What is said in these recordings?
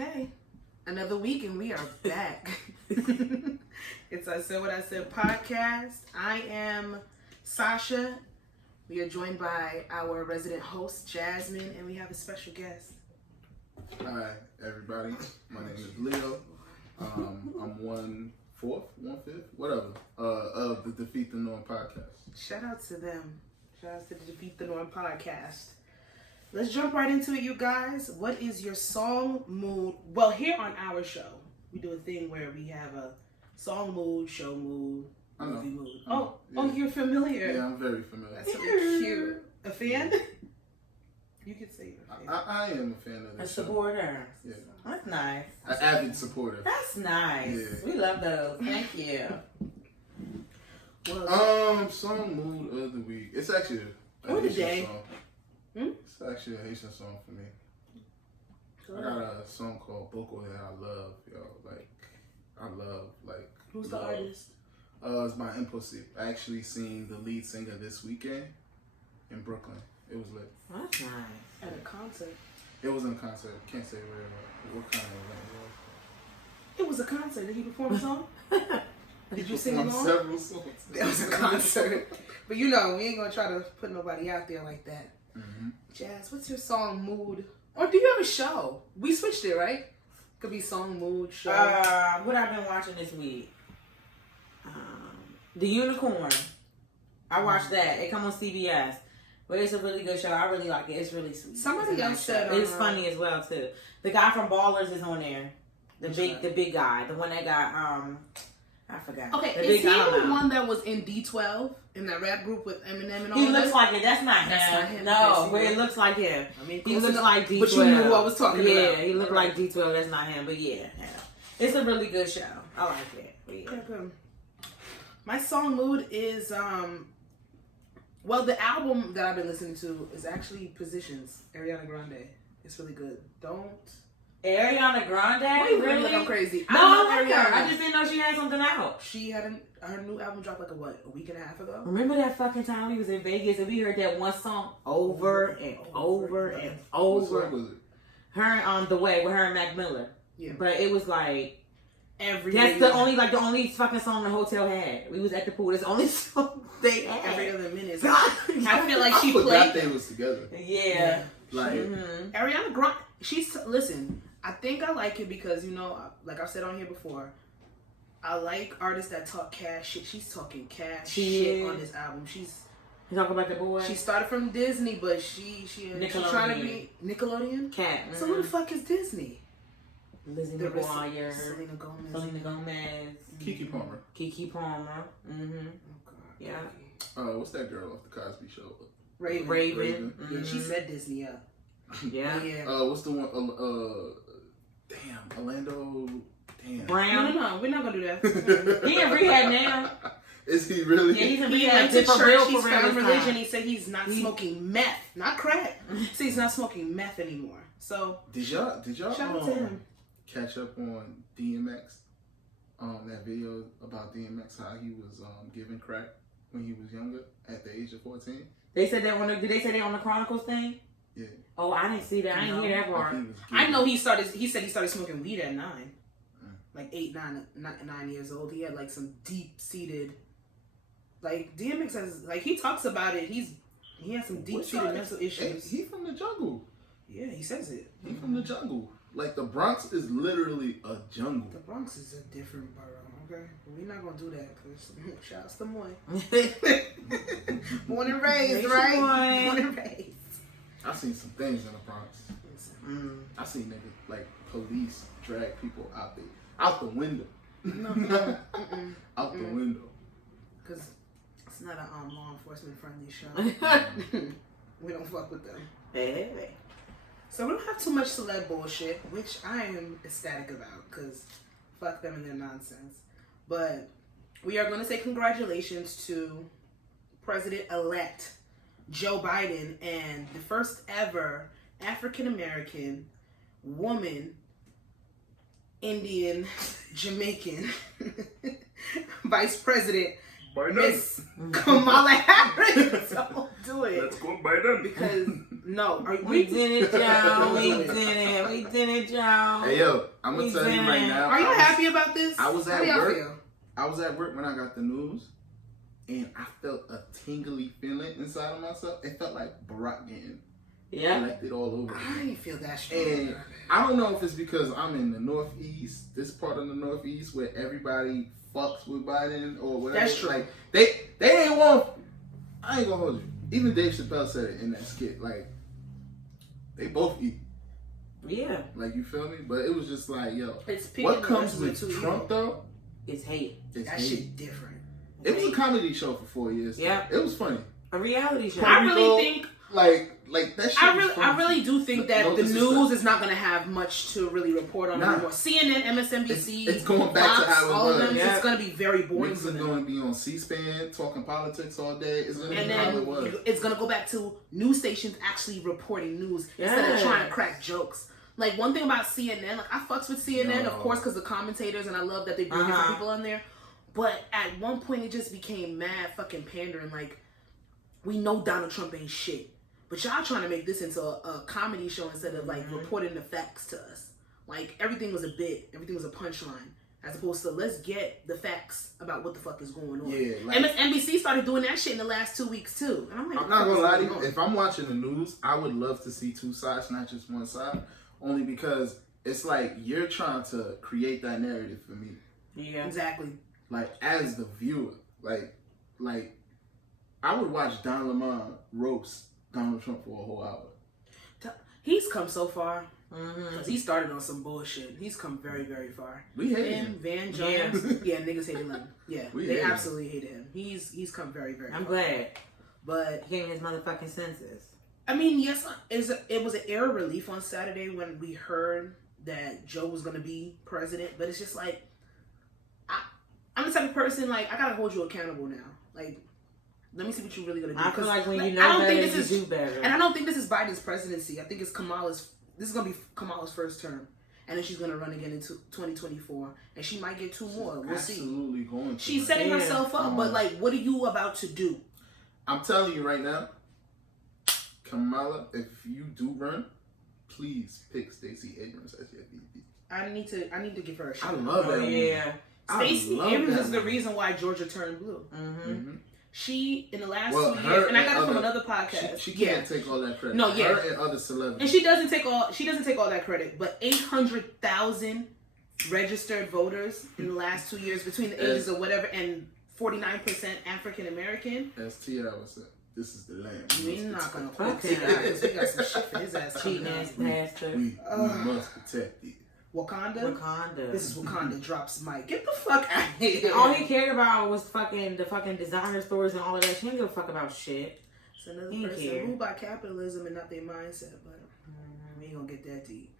Okay. Another week and we are back. It's I Said What I Said podcast. I am Sasha. We are joined by our resident host, Jasmine, and we have a special guest. Hi, everybody. My name is Leo. I'm 1/4, 1/5, whatever, of the Defeat the Norm podcast. Shout out to them. Shout out to the Defeat the Norm podcast. Let's jump right into it, you guys. What is your song mood? Well, here on our show, we do a thing where we have a song mood, show mood, movie mood. Oh, you're familiar. Yeah, I'm very familiar. That's really cute. A fan? You could say you're a fan. I am a fan of this. A supporter. Yeah. That's nice. An avid supporter. That's nice. Yeah. We love those. Thank you. Song mood of the week. It's actually a Or the Haitian day. song. It's actually a Haitian song for me. I got a song called Boko that I love, yo. Who's the love. artist? It's by Impossible. I actually seen the lead singer this weekend in Brooklyn. It was lit. That's nice. At a concert. It was in a concert. Can't say what kind of event it was. It was a concert. Did he perform a song? Did you sing On along? several songs. It was a concert. But you know, we ain't gonna try to put nobody out there like that. Mm-hmm. Jazz, what's your song mood? Or do you have a show? We switched it, right? Could be song mood, show. What I've been watching this week? The Unicorn. I watched that. It come on CBS. But it's a really good show. I really like it. It's really sweet. Somebody else said it's funny as well too. The guy from Ballers is on there. The big guy. The one that got I forgot. Okay, the is he guy, the one that was in D12 in that rap group with Eminem and all He that? looks like it. That's not him. That's not him. No, Yes, but he it looks like him. I mean, He looks like D12. But you knew who I was talking about. Yeah, he looked like D12. That's not him. But yeah, it's a really good show. I like it. But yeah. Okay. My song mood is well, the album that I've been listening to is actually Positions, Ariana Grande. It's really good. Ariana Grande? Wait, Really? Look, I'm crazy. No, I love I Ariana. just didn't know she had something out. She had her new album dropped like a week and a half ago. Remember that fucking time we was in Vegas and we heard that one song over and over and What song over? was it? Her The Way with her and Mac Miller. Yeah. But it was like Every that's day, the only fucking song the hotel had. We was at the pool. It's the only song they had. every other minute. God. I feel like I she forgot played. they was together. Yeah. Like, Ariana Grande. Listen. I think I like it because, you know, like I've said on here before, I like artists that talk cash shit. She's talking cash shit on this album. You talking about the boy? She started from Disney, but she's trying to be Nickelodeon. Cat. So who the fuck is Disney? Lizzie The rest- McGuire. Selena Gomez. Kiki Palmer. Kiki Palmer. Mm-hmm. Oh God. Yeah. What's that girl off the Cosby Show? Raven. Mm-hmm. Yeah, she said Disney. Yeah. Yeah. What's the one? Orlando. Damn. Brown. No, we're not gonna do that. He in rehab now. Is he really? Yeah, he's in He rehab. went to For church. real, He's for real found this religion. time. He said he's not smoking meth, not crack. So he's not smoking meth anymore. So Did y'all shout out to him. catch up on DMX? That video about DMX, how he was giving crack when he was younger at the age of 14. They said that did they say that on the Chronicles thing? Yeah. Oh, I didn't see that. I didn't hear that part. I know he said he started smoking weed at 9. Like 8, 9 years old. He had like some deep seated, like DMX has, like he talks about it. He has some deep seated mental issues. He from the jungle. Yeah, he says it. He from the jungle. Like the Bronx is literally a jungle. The Bronx is a different borough, okay? But we're not gonna do that because shouts to Moy. Born and raised, right? Born and raised. I seen some things in the Bronx. I seen niggas like police drag people out the window. No. Out the window. Because it's not a law enforcement friendly show. We don't fuck with them. Hey. So we don't have too much celeb bullshit, which I am ecstatic about because fuck them and their nonsense. But we are going to say congratulations to President-elect Joe Biden and the first ever African-American woman, Indian, Jamaican Vice President, Miss Kamala Harris. Don't do it. Let's go Biden. Because No, we did it, Joe. We did it, Joe. Hey yo, I'm gonna tell you right now. Are you happy about this? I was How at do y'all work. feel? I was at work when I got the news, and I felt a tingly feeling inside of myself. It felt like Barack getting elected all over. I didn't feel that strong. And I don't know if it's because I'm in the Northeast, this part of the Northeast where everybody fucks with Biden or whatever. That's true. Like they ain't want. I ain't gonna hold you. Even Dave Chappelle said it in that skit. Like they both eat. Yeah. Like you feel me? But it was just like, yo, It's what comes with Trump though? It's hate. It's that hate. shit different. It was a comedy show for 4 years. Yeah. It was funny. A reality show. I really think like that shit was funny. I really do think that No the disrespect. news is not going to have much to really report on Nah. anymore. CNN, MSNBC, It's going back to Fox, how it all of was. them, Yeah. it's going to be very boring Niggas for are them. going to be on C-SPAN talking politics all day. It's going to And be how then it was. it's going to go back to news stations actually reporting news instead of trying to crack jokes. Like, one thing about CNN, like, I fucks with CNN, of course, because the commentators, and I love that they bring different people on there. But at one point, it just became mad fucking pandering. Like, we know Donald Trump ain't shit. But y'all trying to make this into a comedy show instead of, like, reporting the facts to us. Like, everything was a bit. Everything was a punchline. As opposed to, let's get the facts about what the fuck is going on. Yeah, like, MSNBC started doing that shit in the last 2 weeks, too. And I'm like, I'm not going to lie to you. If I'm watching the news, I would love to see two sides, not just one side. Only because it's like you're trying to create that narrative for me. Yeah. Exactly. Like, as the viewer. Like I would watch Don Lemon roast Donald Trump for a whole hour. He's come so far. Because he started on some bullshit. He's come very, very far. We hate him. Van Jones. Yeah, niggas hated him. Yeah, We they hate him. absolutely hated him. He's come very, very I'm far. glad. But He came in his motherfucking senses. I mean, yes, it was an air of relief on Saturday when we heard that Joe was going to be president. But it's just like, I'm the type of person, like, I got to hold you accountable now. Like, let me see what you're really going to do. I feel like when you I know don't better, think this you is, do better. And I don't think this is Biden's presidency. I think it's Kamala's. This is going to be Kamala's first term. And then she's going to run again in 2024. And she might get two more. We'll see. Absolutely going to. She's setting herself up. But, like, what are you about to do? I'm telling you right now, Kamala, if you do run, please pick Stacey Abrams as your VP. I need to give her a shot. I love that woman. Yeah. Stacey I love Abrams that is the woman. reason why Georgia turned blue. Mm-hmm. She, in the last Well, 2 her years, and I and got it from other- another podcast. She can't take all that credit. No, yeah. Her and other celebrities. And she doesn't take all that credit, but 800,000 registered voters in the last 2 years between the ages of whatever and 49% African American. As T.I. would say, this is the land. We're not gonna Fuck quit him. because we got some shit for his ass. Cheating coming ass out. bastard. We must protect it. Wakanda. Wakanda. This is Wakanda drops mic. Get the fuck out of here. All he cared about was the fucking designer stores and all of that. She didn't give a fuck about shit. It's another He person care. ruled by capitalism and not their mindset, but we ain't gonna get that deep.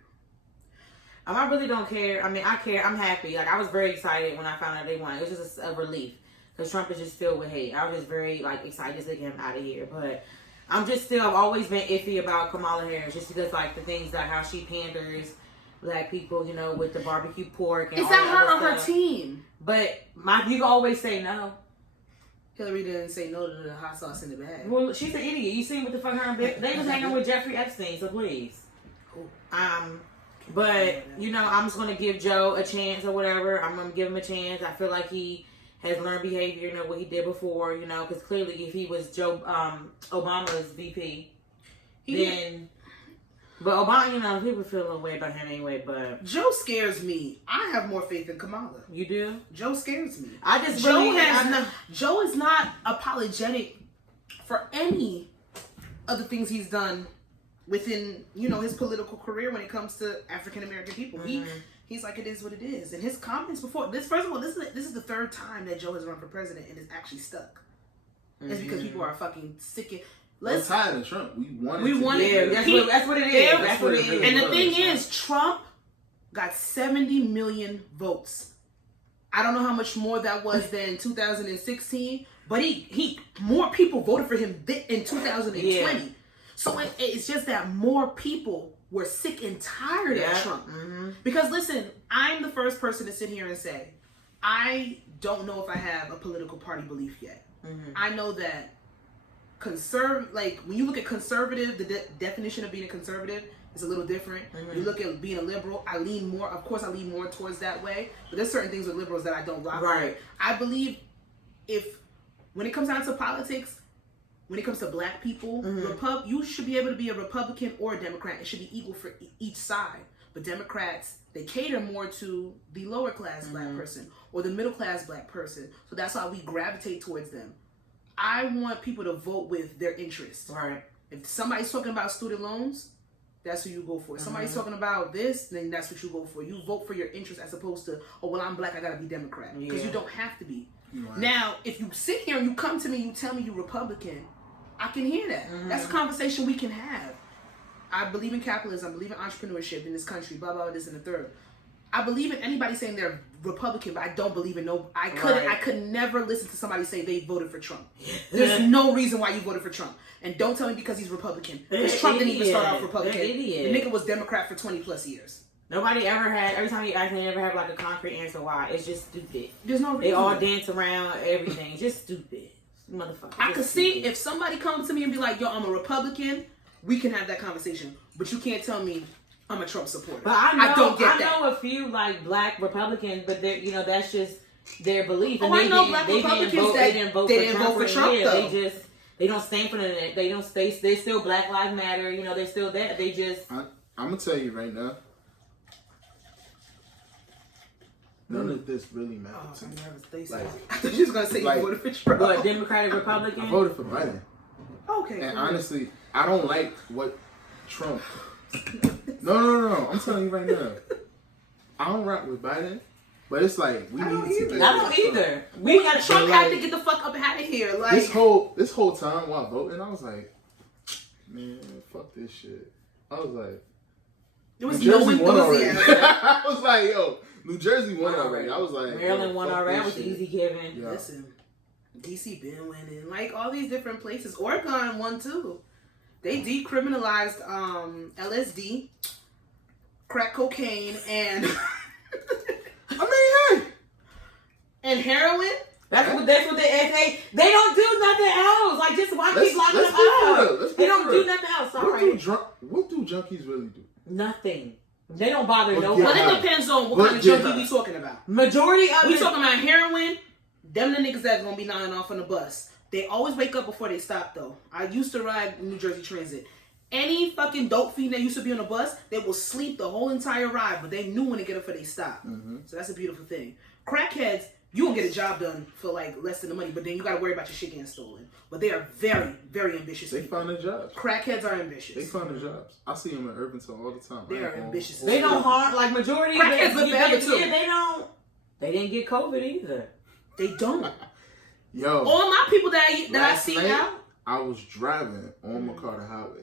I really don't care. I mean, I care. I'm happy. Like, I was very excited when I found out they won. It was just a relief. Because Trump is just filled with hate. I was just very, like, excited to get him out of here. But I've always been iffy about Kamala Harris. Just because, like, the things that how she panders black people, you know, with the barbecue pork and Is all that her other or her stuff. team? But you can always say no. Hillary didn't say no to the hot sauce in the bag. Well, she's an idiot. You seen what the fuck her and they was hanging with Jeffrey Epstein, so please. Cool. But, you know, I'm just going to give Joe a chance or whatever. I'm going to give him a chance. I feel like he has learned behavior, you know, what he did before, you know, because clearly if he was Obama's VP, then... But Obama, you know, people feel a little way about him anyway, but... Joe scares me. I have more faith in Kamala. You do? Joe scares me. I just really... Joe is not apologetic for any of the things he's done within, you know, his political career when it comes to African American people. He's like, it is what it is. And his comments before this, first of all, this is the third time that Joe has run for president and is actually stuck. It's because people are fucking sick of... We're tired of Trump. We wanted Yeah, that's what it is. That's what it is. And the thing is, Trump got 70 million votes. I don't know how much more that was than 2016, but he more people voted for him in 2020. Yeah. So it's just that more people were sick and tired of Trump. Because listen, I'm the first person to sit here and say, I don't know if I have a political party belief yet. I know that like when you look at conservative, the definition of being a conservative is a little different. When you look at being a liberal, I lean more towards that way. But there's certain things with liberals that I don't rock with. I believe when it comes down to politics, when it comes to black people, you should be able to be a Republican or a Democrat. It should be equal for each side. But Democrats, they cater more to the lower class black person or the middle class black person. So that's why we gravitate towards them. I want people to vote with their interests. Right. If somebody's talking about student loans, that's who you go for. If somebody's talking about this, then that's what you go for. You vote for your interest as opposed to, oh, well, I'm black, I gotta be Democrat. Because you don't have to be. Right. Now, if you sit here and you come to me, you tell me you're Republican, I can hear that. That's a conversation we can have. I believe in capitalism. I believe in entrepreneurship in this country. Blah, blah, blah, this and the third. I believe in anybody saying they're Republican, but I don't believe in no. I could never listen to somebody say they voted for Trump. There's no reason why you voted for Trump. And don't tell me because he's Republican. Because Trump didn't even start off Republican. The nigga was Democrat for 20 plus years. Nobody ever had, every time you ask, they never have like a concrete answer why. It's just stupid. There's no reason. They all dance around everything. Just stupid. Motherfucker. I could see if somebody comes to me and be like, yo, I'm a Republican, we can have that conversation. But you can't tell me I'm a Trump supporter. But I don't get that. I know a few like black Republicans, but they're, that's just their belief. And I know black Republicans they didn't vote for Trump. Though. They don't stand for the. They don't stay. They're still Black Lives Matter. They're still that. They just. I'm gonna tell you right now. None of this really matters to me. I thought you was gonna say you voted for Trump. What, Democratic, Republican? I voted for Biden. Okay. And honestly, I don't like what Trump. No. I'm telling you right now. I don't rock with Biden, but it's like we need to get. I don't either. We got Trump had to get the fuck up out of here. Like this whole time while voting, I was like, man, fuck this shit. I was like, there was no enthusiasm. I was like, yo, New Jersey won already. I was like, Maryland won already. That was easy giving. Yeah. Listen, DC been winning. Like all these different places. Oregon won too. They decriminalized LSD, crack cocaine, and and heroin. That's what they don't do nothing else. Like just why keep locking them out? They don't do nothing else. Sorry. What do junkies really do? Nothing. They don't bother no one. Well, it depends on what kind of junkie we talking about. Majority of we talking about heroin. Them the niggas that's gonna be nodding off on the bus. They always wake up before they stop though. I used to ride New Jersey Transit. Any fucking dope fiend that used to be on the bus, they will sleep the whole entire ride, but they knew when to get up for they stop. So that's a beautiful thing. Crackheads, you will get a job done for like less than the money, but then you gotta worry about your shit getting stolen. But they are very, very ambitious. They find their jobs. Crackheads are ambitious. They find their jobs. I see them in Irvington all the time. They are ambitious. They don't harm like majority of crackheads look bad too. They don't. They didn't get COVID either. They don't. Yo, all my people that I see now. I was driving on McCarter Highway.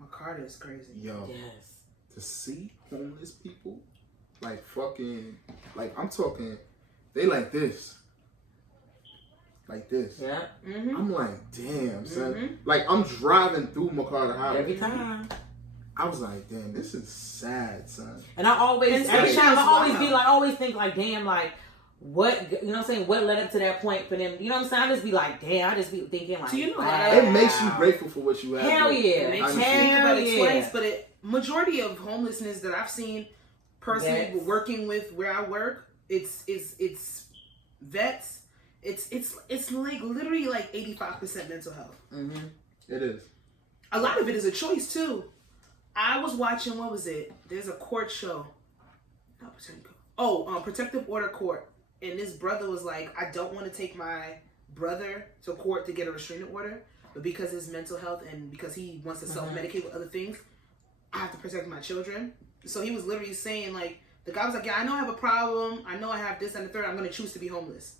McCarter is crazy. Yo, yes. To see homeless people, like fucking, like I'm talking, they like this. Like this. Yeah. I'm like, damn, son. Like I'm driving through McCarter Highway. Every time. I was like, damn, this is sad, son. And I always, every time I always think like, damn, like, what, you know what I'm saying? What led up to that point for them? You know what I'm saying? I just be like, damn, I just be thinking like, so you know, it makes you grateful for what you have. Hell yeah. It makes you think about it twice, but majority of homelessness that I've seen personally working with where I work, it's vets. It's like literally like 85% mental health. It is. A lot of it is a choice too. I was watching, what was it? There's a court show. Protective Order Court. And this brother was like, I don't want to take my brother to court to get a restraining order, but because of his mental health and because he wants to self-medicate with other things, I have to protect my children. So he was literally saying, like, the guy was like, yeah, I know I have a problem. I know I have this and the third. I'm going to choose to be homeless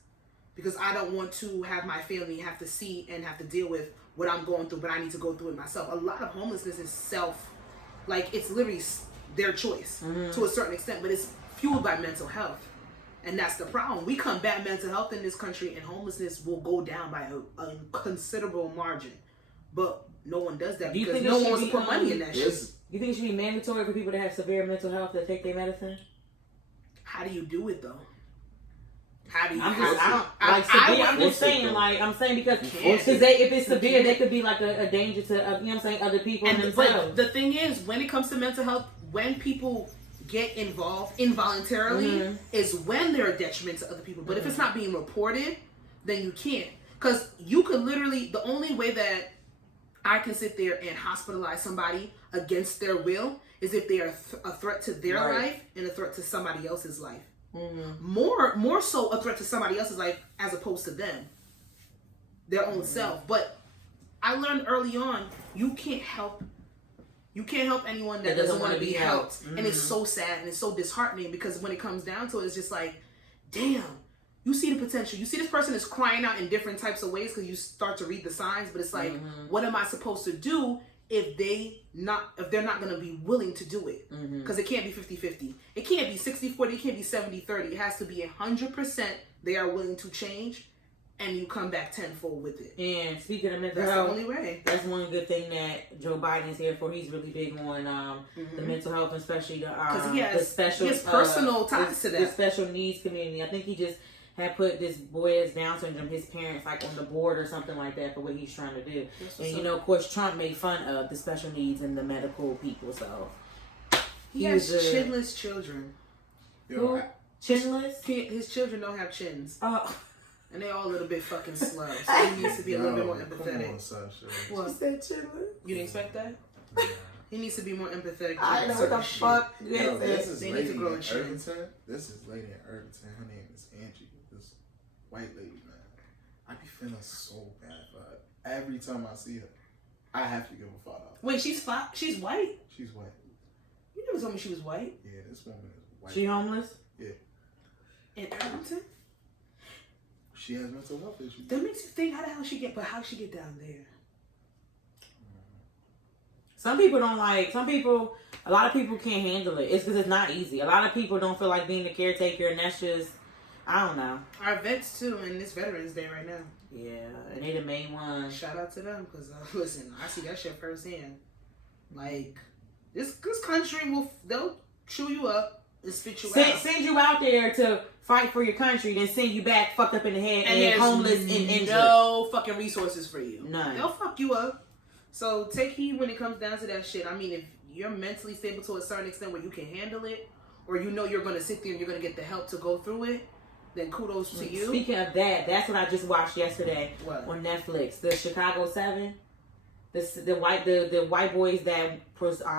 because I don't want to have my family have to see and have to deal with what I'm going through, but I need to go through it myself. A lot of homelessness is it's literally their choice to a certain extent, but it's fueled by mental health. And that's the problem. We combat mental health in this country and homelessness will go down by a considerable margin. But no one does that because no one wants to put money in that shit. You think it should be mandatory for people to have severe mental health to take their medicine? How do you do it though? How do you? I'm I saying because if it's severe, they could be like a danger to, you know what I'm saying, other people and themselves. But the thing is, when it comes to mental health, when people get involved involuntarily, is when they're a detriment to other people. But if it's not being reported, then you can't. Because you could literally, the only way that I can sit there and hospitalize somebody against their will is if they are a threat to their life and a threat to somebody else's life. More so a threat to somebody else's life as opposed to them, their own self. But I learned early on, you can't help anyone that doesn't want to be helped. And it's so sad and it's so disheartening, because when it comes down to it, it's just like, damn, you see the potential. You see this person is crying out in different types of ways because you start to read the signs, but it's like, what am I supposed to do if they're not going to be willing to do it? Because it can't be 50-50. It can't be 60-40. It can't be 70-30. It has to be 100% they are willing to change, and you come back tenfold with it. And speaking of mental health, that's the only way. That's one good thing that Joe Biden is here for. He's really big on the mental health, especially the special personal ties to that. The special needs community. I think he just had put this boy as Down syndrome, his parents, like on the board or something like that for what he's trying to do. And of course, Trump made fun of the special needs and the medical people. So he has chinless children. Who? Chinless? His children don't have chins. Oh. And they all a little bit fucking slow. So he needs to be a little bit more empathetic. Come on, Sasha. What? She said chinless? You didn't expect that? He needs to be more empathetic. I know what the fuck. This is lady in Irvington. This is lady in Irvington. Her name is Angie. This white lady, man. I be feeling so bad for her. Every time I see her, I have to give a $5. Wait, she's white? She's white. You never told me she was white. Yeah, this woman is white. She homeless? Yeah. In Irvington? She has mental health issues. That makes you think, how did she get down there? Some people don't a lot of people can't handle it. It's because it's not easy. A lot of people don't feel like being the caretaker, and that's just, I don't know. Our vets too, and it's Veterans Day right now. Yeah, and they the main one. Shout out to them, because listen, I see that shit firsthand. Like, this country they'll chew you up and spit you out. Send you out there to fight for your country, then send you back fucked up in the head and homeless and injured. No fucking resources for you. None. They'll fuck you up. So take heed when it comes down to that shit. I mean, if you're mentally stable to a certain extent where you can handle it, or you know you're going to sit there and you're going to get the help to go through it, then kudos to you. Speaking of that, that's what I just watched yesterday. What? On Netflix. The Chicago 7. The white boys that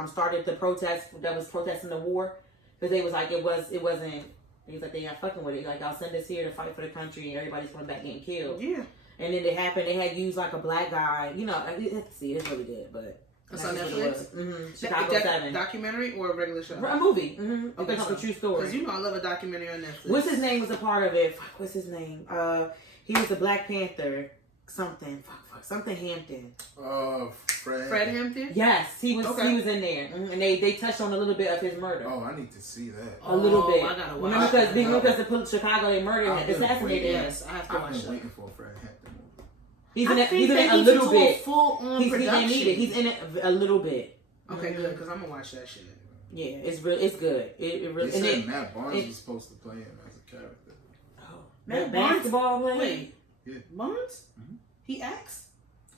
started the protest, that was protesting the war, because they was like it wasn't. He was like, they not fucking with it. Like, I'll send us here to fight for the country, and everybody's coming back getting killed. Yeah. And then it happened. They had used like a black guy. You know, see, it's really good, but it's on Netflix. Chicago 7 documentary or a regular show? A movie. Okay, so true story. Because you know I love a documentary on Netflix. What's his name was a part of it? What's his name? He was the Black Panther. Something Hampton. Fred Hampton? Yes, he was in there. And they touched on a little bit of his murder. Oh, I need to see that. A little bit. I gotta watch because the Chicago, they murdered him, assassinated him. Yes, I have to watch that. I've been waiting for a Fred Hampton movie. He's in it a little bit. He didn't need it. He's in it a little bit. Okay, good, because I'm gonna watch that shit. Yeah, it's good. It really. They said Matt Barnes was supposed to play him as a character. Oh, Matt basketball player. Wait, yeah, Barnes? He acts.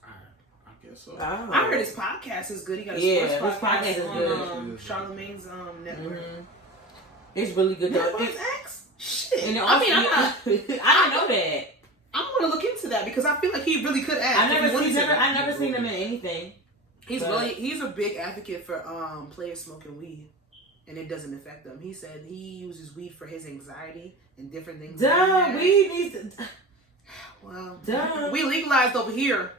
I guess so. Oh. I heard his podcast is good. He got a sports podcast is on Charlamagne's network. It's really good. Matt Barnes acts? Shit. And I mean, I didn't know that. I'm gonna look into that because I feel like he really could act. I never seen him in anything. He's a big advocate for players smoking weed, and it doesn't affect them. He said he uses weed for his anxiety and different things. Weed needs to. Well, we legalized over here.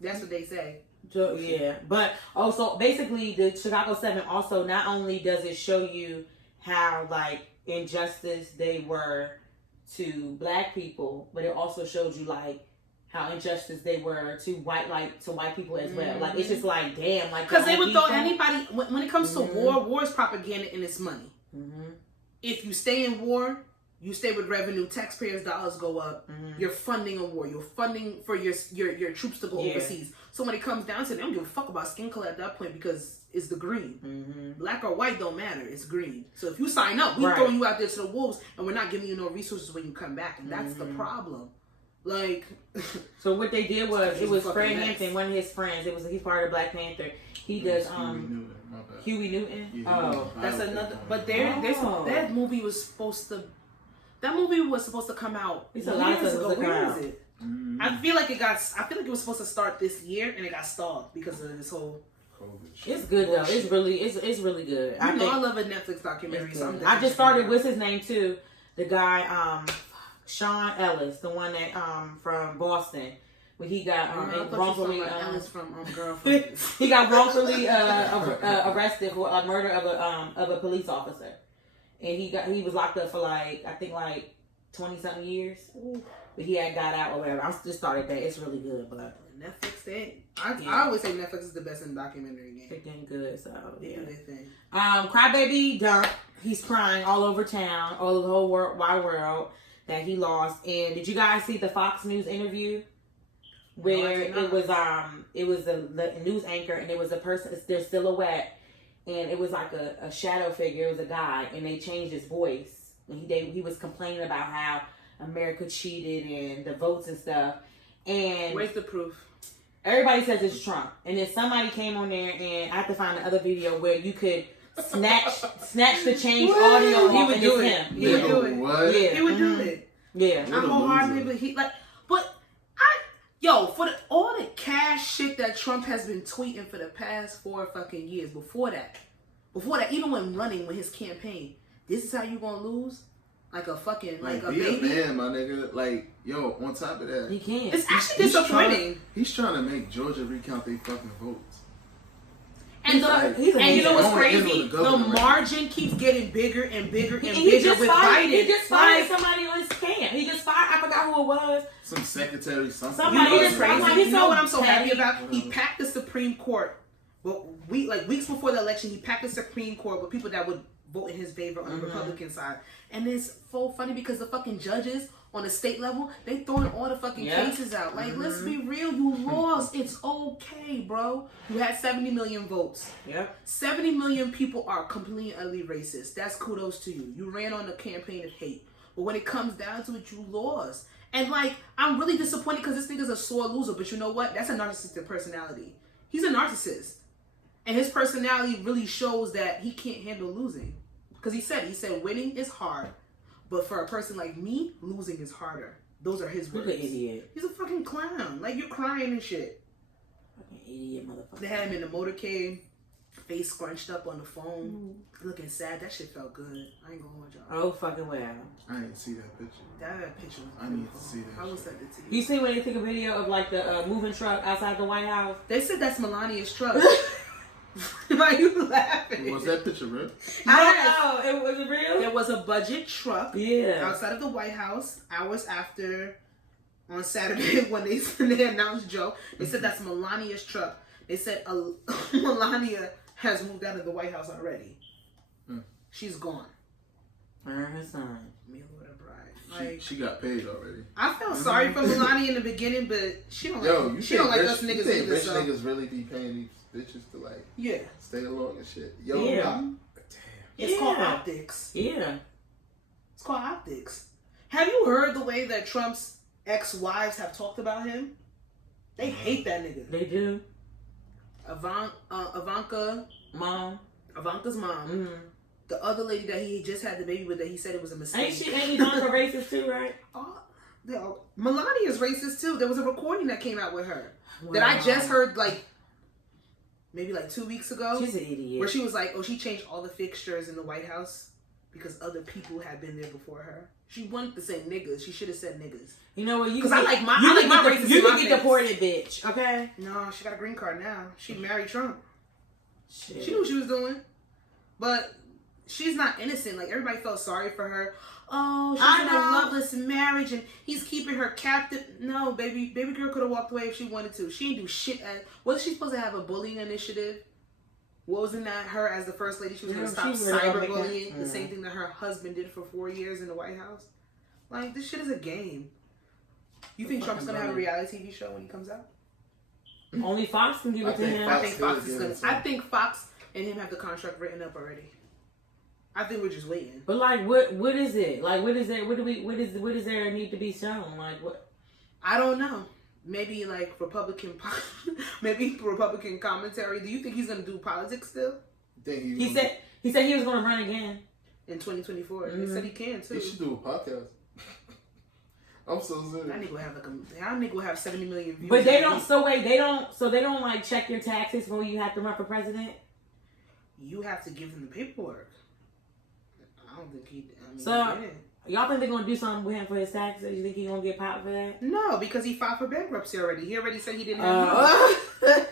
That's what they say. Yeah, but also basically the Chicago 7 also not only does it show you how like injustice they were to black people, but it also showed you like how injustice they were to white people as well. Like it's just like damn, like because they would throw anybody when it comes to war is propaganda and it's money. If you stay in war, You stay with revenue, taxpayers' dollars go up. You're funding a war. You're funding for your troops to go overseas. So when it comes down to it, they don't give a fuck about skin color at that point because it's the green. Black or white don't matter. It's green. So if you sign up, we throw you out there to the wolves, and we're not giving you no resources when you come back, and that's the problem. Like, so what they did was it was Fred Hampton, one of his friends. He's part of Black Panther. He does Huey Newton. Yeah, oh, that's another. But that movie was supposed to. That movie was supposed to come out years ago. Where is it? I feel like it was supposed to start this year and it got stalled because of this whole COVID shit. It's good though. It's really good. I love a Netflix documentary. So I just started. What's his name too? The guy, Sean Ellis, the one that from Boston. When he got wrongfully Ellis from Girlfriend. he got wrongfully arrested for a murder of a police officer. And he was locked up for like 20-something years. Ooh. But he had got out or whatever. I just started that. It's really good, but Netflix, I always say Netflix is the best in the documentary game. They're getting good, so yeah. Thing. Crybaby Dump. He's crying all over town, all over the whole wide world that he lost. And did you guys see the Fox News interview? Where it was the news anchor and it was a person, their silhouette. And it was like a shadow figure. It was a guy, and they changed his voice. And he was complaining about how America cheated and the votes and stuff. And where's the proof? Everybody says it's Trump. And then somebody came on there, and I have to find another video where you could snatch the change audio. He would do it. He would do it. What? Yeah. He would do it. Yeah. I'm wholeheartedly, but for all the cash shit that Trump has been tweeting for the past 4 fucking years, before that, even when running with his campaign, this is how you gonna lose? Like a fucking, like a baby? Be a man, my nigga. Like, yo, on top of that. He can't. It's actually disappointing. He's trying to make Georgia recount their fucking votes. And you know what's crazy? The margin keeps getting bigger and bigger and bigger with Biden. He just fired somebody on his camp. He just fired, I forgot who it was. Some secretary, something. Somebody just crazy. You know what I'm so happy about? He packed the Supreme Court. Well, weeks before the election, he packed the Supreme Court with people that would vote in his favor on the Republican side. And it's so funny because the fucking judges on the state level, they throwing all the fucking cases out. Like, let's be real, you lost. It's okay, bro. You had 70 million votes. Yep. 70 million people are completely and utterly racist. That's kudos to you. You ran on a campaign of hate. But when it comes down to it, you lost. And like, I'm really disappointed because this nigga's a sore loser. But you know what? That's a narcissistic personality. He's a narcissist. And his personality really shows that he can't handle losing. Because he said winning is hard. But for a person like me, losing is harder. Those are his words. You're an idiot. He's a fucking clown. Like, you're crying and shit. Fucking idiot motherfucker. They had him in the motorcade, face scrunched up on the phone, looking sad. That shit felt good. I ain't gonna hold y'all. Oh, fucking well. I didn't see that picture. That picture was beautiful. I need to see that. I will send it to you. You see when they took a video of like the moving truck outside the White House? They said that's Melania's truck. Why are you laughing? Was that picture real? I don't know. Was it real? There was a budget truck outside of the White House hours after on Saturday when they announced Joe. They said that's Melania's truck. They said Melania has moved out of the White House already. She's gone. Her son. Me and Lord Bride. Like, she got paid already. I felt sorry for Melania in the beginning, but she don't like us niggas either. Rich niggas really be paying these bitches to like stay along and shit. Yo, damn. It's called optics. Yeah. It's called optics. Have you heard the way that Trump's ex-wives have talked about him? They hate that nigga. They do. Ivanka's mom. Mm-hmm. The other lady that he just had the baby with, that he said it was a mistake. Ain't Ivanka racist too, right? Melania is racist too. There was a recording that came out with her that I just heard maybe 2 weeks ago. She's an idiot. Where she was like, she changed all the fixtures in the White House because other people had been there before her. She wanted to say niggas. She should have said niggas. You know what? Because I like my racist. You can get deported, bitch. Okay? No, she got a green card now. She married Trump. Shit. She knew what she was doing. But she's not innocent. Like, everybody felt sorry for her. Oh, she's in a loveless marriage and he's keeping her captive. No, baby girl could have walked away if she wanted to. She didn't do shit. Wasn't she supposed to have a bullying initiative? Wasn't that her as the first lady? She was going to stop cyberbullying. The same thing that her husband did for 4 years in the White House. Like, this shit is a game. You think Trump's going to have a reality TV show when he comes out? Only Fox can give it to him. I think Fox is going to. I think Fox and him have the contract written up already. I think we're just waiting. But like, what is it? Like, what is there? What is there need to be shown? Like, what? I don't know. Maybe like maybe Republican commentary. Do you think he's gonna do politics still? He said he was gonna run again in 2024. Mm-hmm. They said he can too. He should do a podcast. I'm so serious. That nigga will have 70 million views. But they don't. So wait, they don't like check your taxes when you have to run for president. You have to give them the paperwork. I don't think he. I mean, so y'all think they're gonna do something with him for his taxes? You think he's gonna get popped for that? No, because he filed for bankruptcy already. He already said he didn't have money.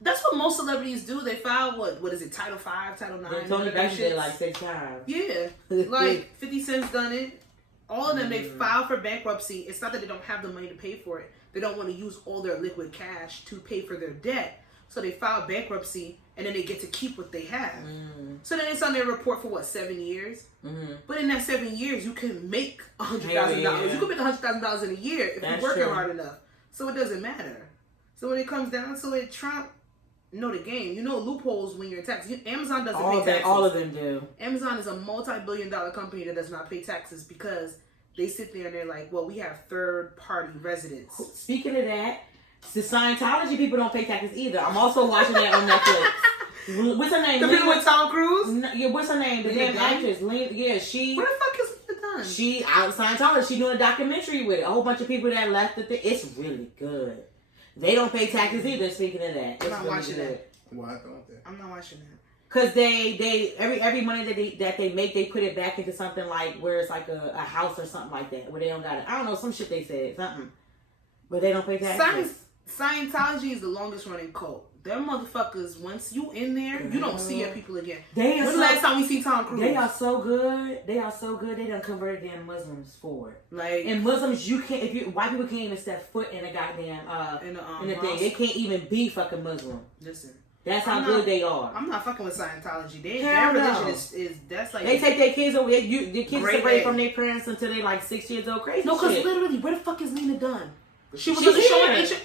That's what most celebrities do. They file what is it? Title 5, Title 9. Yeah, Tony Banks did like 6 times. Yeah, like 50 Cent's done it. All of them, they file for bankruptcy. It's not that they don't have the money to pay for it. They don't want to use all their liquid cash to pay for their debt. So they file bankruptcy, and then they get to keep what they have. So then it's on their report for 7 years? But in that 7 years, you can make $100,000. Yeah. You can make $100,000 in a year if you're working hard enough. So it doesn't matter. So when it comes down to it, Trump know the game. You know loopholes when you're in taxes. Amazon doesn't pay taxes. All of them do. Amazon is a multi-billion-dollar company that does not pay taxes because they sit there and they're like, well, we have third-party residents. Speaking of that, the Scientology people don't pay taxes either. I'm also watching that on Netflix. What's her name? The people with Tom Cruise? Yeah, what's her name? The damn actress. Yeah, she... Where the fuck is Lena Dunn? She out of Scientology. She doing a documentary with it. A whole bunch of people that left the thing. It's really good. They don't pay taxes either, speaking of that. I'm not watching that. Why don't they? I'm not watching that. Because they every money that they make, they put it back into something like where it's like a house or something like that. Where they don't got it. I don't know, some shit they said. Something. But they don't pay taxes. Scientology is the longest running cult. Them motherfuckers, once you in there, you don't see your people again. When's the last time we see Tom Cruise? They are so good. They done converted damn Muslims for it. Like, and Muslims, you can't. White people can't even step foot in a goddamn in the thing. They can't even be fucking Muslim. Listen, that's how good they are. I'm not fucking with Scientology. Their religion is that's like they take their kids away. The kids separate from their parents until they're like 6 years old. Crazy. No, because literally, where the fuck is Lena Dunn? She was on the show.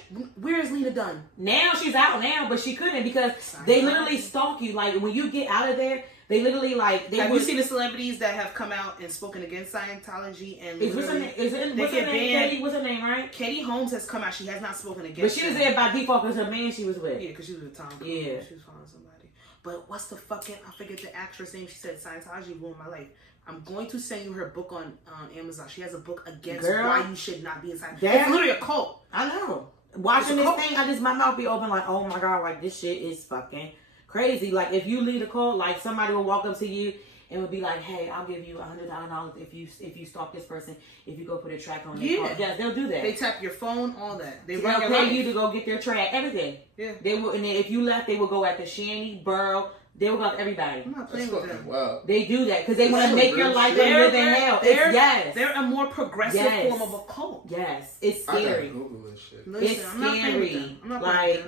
Where is Lena Dunn? Now she's out now, but she couldn't because they literally stalk you. Like when you get out of there, they literally like. Have you seen the celebrities that have come out and spoken against Scientology and what's her name? What's her name? Right? Katie Holmes has come out. She has not spoken against. But she was there by default because her man she was with. Yeah, because she was with Tom Cruise. Yeah, she was following somebody. But what's the fucking? I forget the actress name. She said Scientology ruined my life. I'm going to send you her book on Amazon. She has a book against why you should not be inside. It's literally a cult. I know. Watching this thing, my mouth be open like, oh my God, like this shit is fucking crazy. Like if you lead a cult, like somebody will walk up to you and would be like, hey, I'll give you $100,000 if you stalk this person, if you go put a track on their car. Yeah, they'll do that. They tap your phone, all that. They'll pay you to go get their track, everything. Yeah. They will, and then if you left, they will go after Shanny, Burrow. They will go after everybody. I'm not playing with them. Wow. They do that because they want to make your life live in hell. They're a more progressive form of a cult. Yes, it's scary. I Google this shit. Listen, it's scary. I'm not playing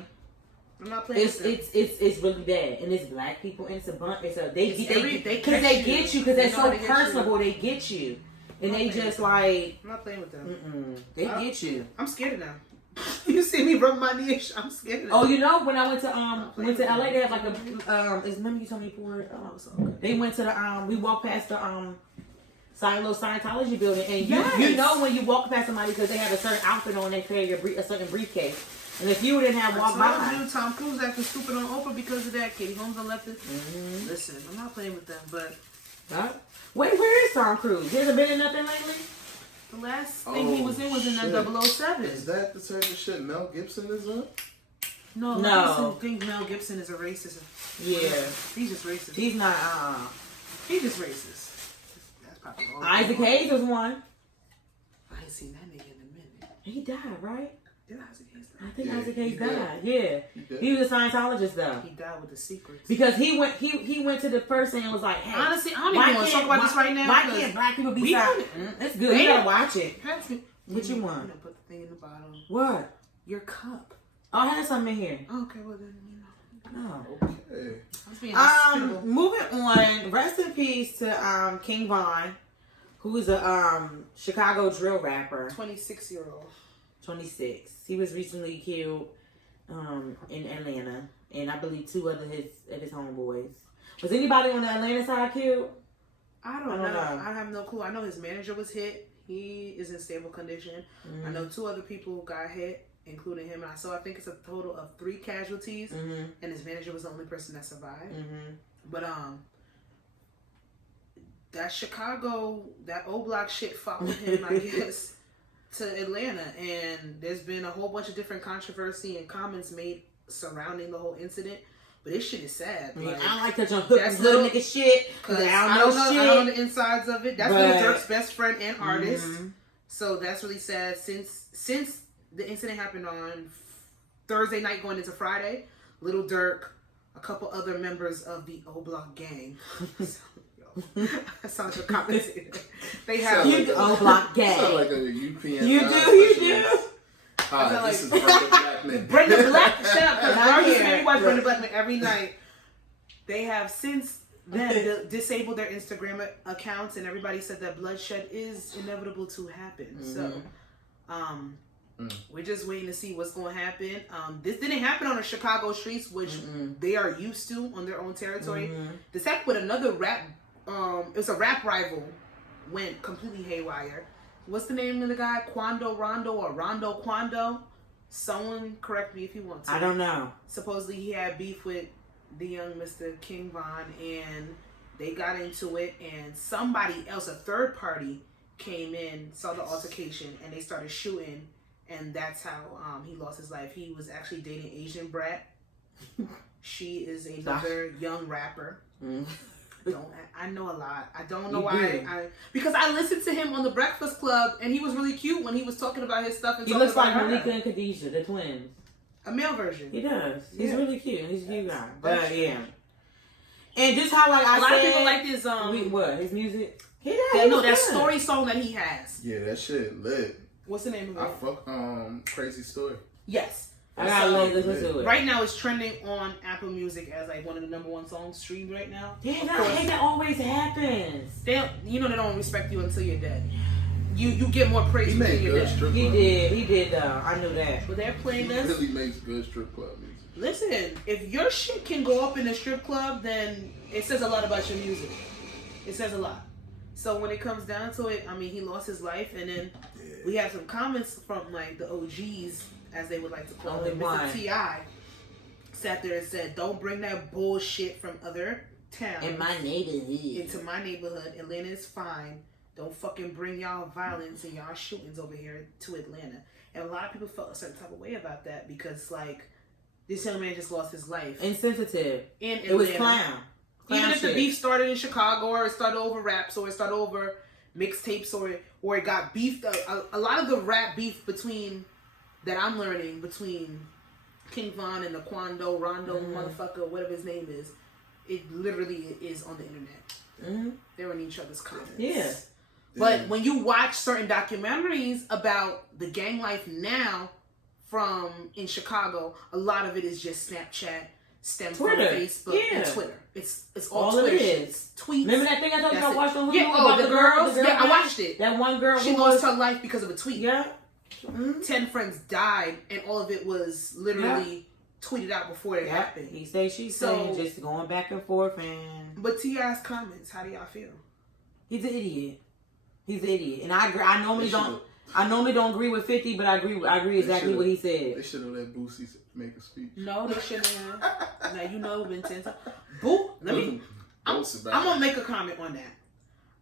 with them. It's really bad, and it's black people, and it's a bunch. They get you because they're so personable. They get you, and they just like. I'm not playing with them. They get you. I'm scared of them. You see me rub my knee. I'm scared of them. Oh, you know when I went to LA, they had like a let me tell me for it. They went to the we walked past the little Scientology building, and you know when you walk past somebody because they have a certain outfit on, they carry a certain briefcase. And if you didn't have walked by, Tom Cruise acting stupid on Oprah because of that. Katie Holmes left it. Listen, I'm not playing with them, but wait, where is Tom Cruise? He hasn't been in nothing lately. The last thing he was in was in that 007. Is that the type of shit Mel Gibson is in? No. I think Mel Gibson is a racist. Yeah, he's just racist. He's not. He's just racist. That's probably all. Isaac Hayes was one. I ain't seen that nigga in a minute. He died, right? Did Isaac Hayes die? I think Isaac Hayes died. Yeah, he was a Scientologist though. He died with the secrets because he went to the person and was like, "Hey, honestly, I don't even want to talk about this right now. Why can't black people be silent? It's good. You gotta watch it. What you want? I'm gonna put the thing in the bottom. What? Your cup. Oh, I had something in here. Okay, well then you know. No. Okay. Moving on. Rest in peace to King Von, who is a Chicago drill rapper. 26-year-old. 26. He was recently killed in Atlanta, and I believe 2 other of his homeboys. Was anybody on the Atlanta side killed? I don't know. I have no clue. I know his manager was hit. He is in stable condition. I know 2 other people got hit, including him. And I think it's a total of 3 casualties, and his manager was the only person that survived. But that Chicago, that O Block shit followed him, I guess, to Atlanta, and there's been a whole bunch of different controversy and comments made surrounding the whole incident. But this shit is sad. I don't like touching on little nigga shit because I don't know shit. I don't know the insides of it. That's Lil Durk's best friend and artist. So that's really sad. Since the incident happened on Thursday night going into Friday, Lil Durk, a couple other members of the O Block gang. Sasha commented. They have O Block gang. Sound like a UPN. You do. Hi, this is Brenda Blackman. Brenda Blackman. Shut up. I watch Brenda Blackman every night. They have since then disabled their Instagram accounts, and everybody said that bloodshed is inevitable to happen. So, we're just waiting to see what's going to happen. This didn't happen on the Chicago streets, which they are used to on their own territory. This happened with another rap. It was a rap rival. Went completely haywire. What's the name of the guy? Quando Rondo or Rondo Quando? Someone correct me if you want to. I don't know. Supposedly he had beef with the young Mr. King Von, and they got into it, and somebody else, a third party, came in, saw the altercation, and they started shooting, and that's how he lost his life. He was actually dating Asian Brat. She is another young rapper. I know a lot. I don't know why. Because I listened to him on the Breakfast Club, and he was really cute when he was talking about his stuff. And he looks like Malika and Khadijah, the twins. A male version. He does. He's really cute. He's a cute guy. But yeah. And just how like I said, a lot of people like his his music. That story song that he has. Yeah, that shit lit. What's the name of it? I fuck Crazy Story. Yes. I gotta listen to it. Right now, it's trending on Apple Music as like one of the #1 songs streamed right now. Yeah, I hate that always happens. They don't respect you until you're dead. You get more praise until you're dead. He did though. I knew that. But they're playing this. He really makes good strip club music. Listen, if your shit can go up in a strip club, then it says a lot about your music. It says a lot. So when it comes down to it, I mean, he lost his life, and then we have some comments from like the OGs, as they would like to call it. Mr. T.I. sat there and said, "Don't bring that bullshit from other towns in my neighborhood into my neighborhood. Atlanta is fine. Don't fucking bring y'all violence and y'all shootings over here to Atlanta." And a lot of people felt a certain type of way about that because, like, this young man just lost his life. Insensitive. In Atlanta. It was clown. Even if the beef started in Chicago, or it started over raps, or it started over mixtapes, or it got beefed. A lot of the rap beef that I'm learning between King Von and the Quando, Rondo, motherfucker, whatever his name is, it literally is on the internet. They're in each other's comments. Yeah. But when you watch certain documentaries about the gang life now in Chicago, a lot of it is just Snapchat, stemmed from Facebook and Twitter. It's all Twitter. It is. Tweets. Remember that thing I told you I watched on Hulu about the girls? Yeah, I watched it. That one girl she lost her life because of a tweet. Yeah. 10 friends died, and all of it was literally tweeted out before it happened. He say, she say, just going back and forth. But T.I.'s comments, how do y'all feel? He's an idiot. And I agree. I normally don't agree with 50, but I agree exactly what he said. They should have let Boosie make a speech. No, they shouldn't have. Now you know it's intense. Boo. I'm gonna make a comment on that.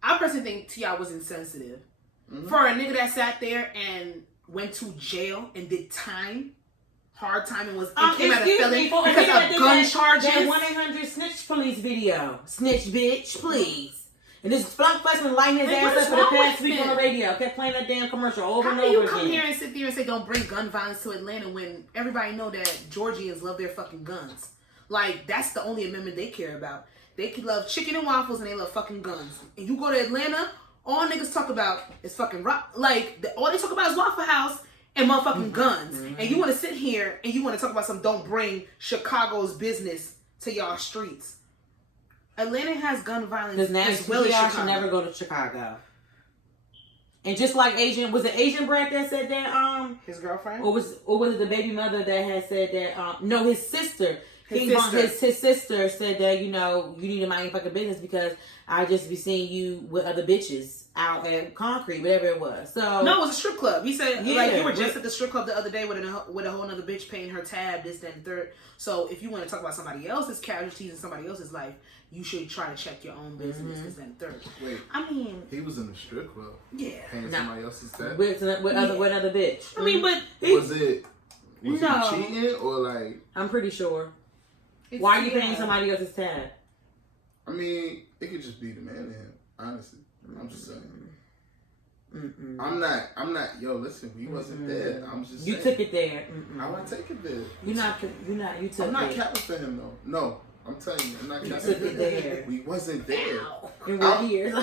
I personally think T.I. was insensitive. For a nigga that sat there and went to jail and did time, hard time, and came out of felony because of gun charges. That 1-800 snitch police video. Snitch bitch, please. And this flunk freshman lighting his ass up for the past week on the radio. Kept playing that damn commercial over and over again. How do you come here and sit there and say don't bring gun violence to Atlanta when everybody know that Georgians love their fucking guns? Like, that's the only amendment they care about. They love chicken and waffles and they love fucking guns. And you go to Atlanta, all niggas talk about is fucking rock. Like, all they talk about is Waffle House and motherfucking guns. And you want to sit here and you want to talk about some don't bring Chicago's business to y'all streets. Atlanta has gun violence as well as Chicago. Should never go to Chicago. And just like was it Asian Brad that said that his girlfriend? Or was it the baby mother that had said that no, his sister. His sister said that, you know, you need to mind your fucking business because I just be seeing you with other bitches out at Concrete, whatever it was. So no, it was a strip club. He said like you were just at the strip club the other day with a whole other bitch paying her tab, this, that, and third. So if you want to talk about somebody else's casualties in somebody else's life, you should try to check your own business, this, that, and third. Wait, I mean, he was in the strip club. Yeah, paying somebody else's tab with another bitch. I mean, but was he cheating or like? I'm pretty sure. Why are you paying somebody else's tab? I mean, it could just be the man in him. Honestly, I'm just saying. I'm not. Yo, listen, we wasn't there. I'm just. You saying. took it there. I want to take it there. You took it. I'm not capping for him though. No, I'm telling you, I'm not capping. You took it there. We wasn't there. In what years?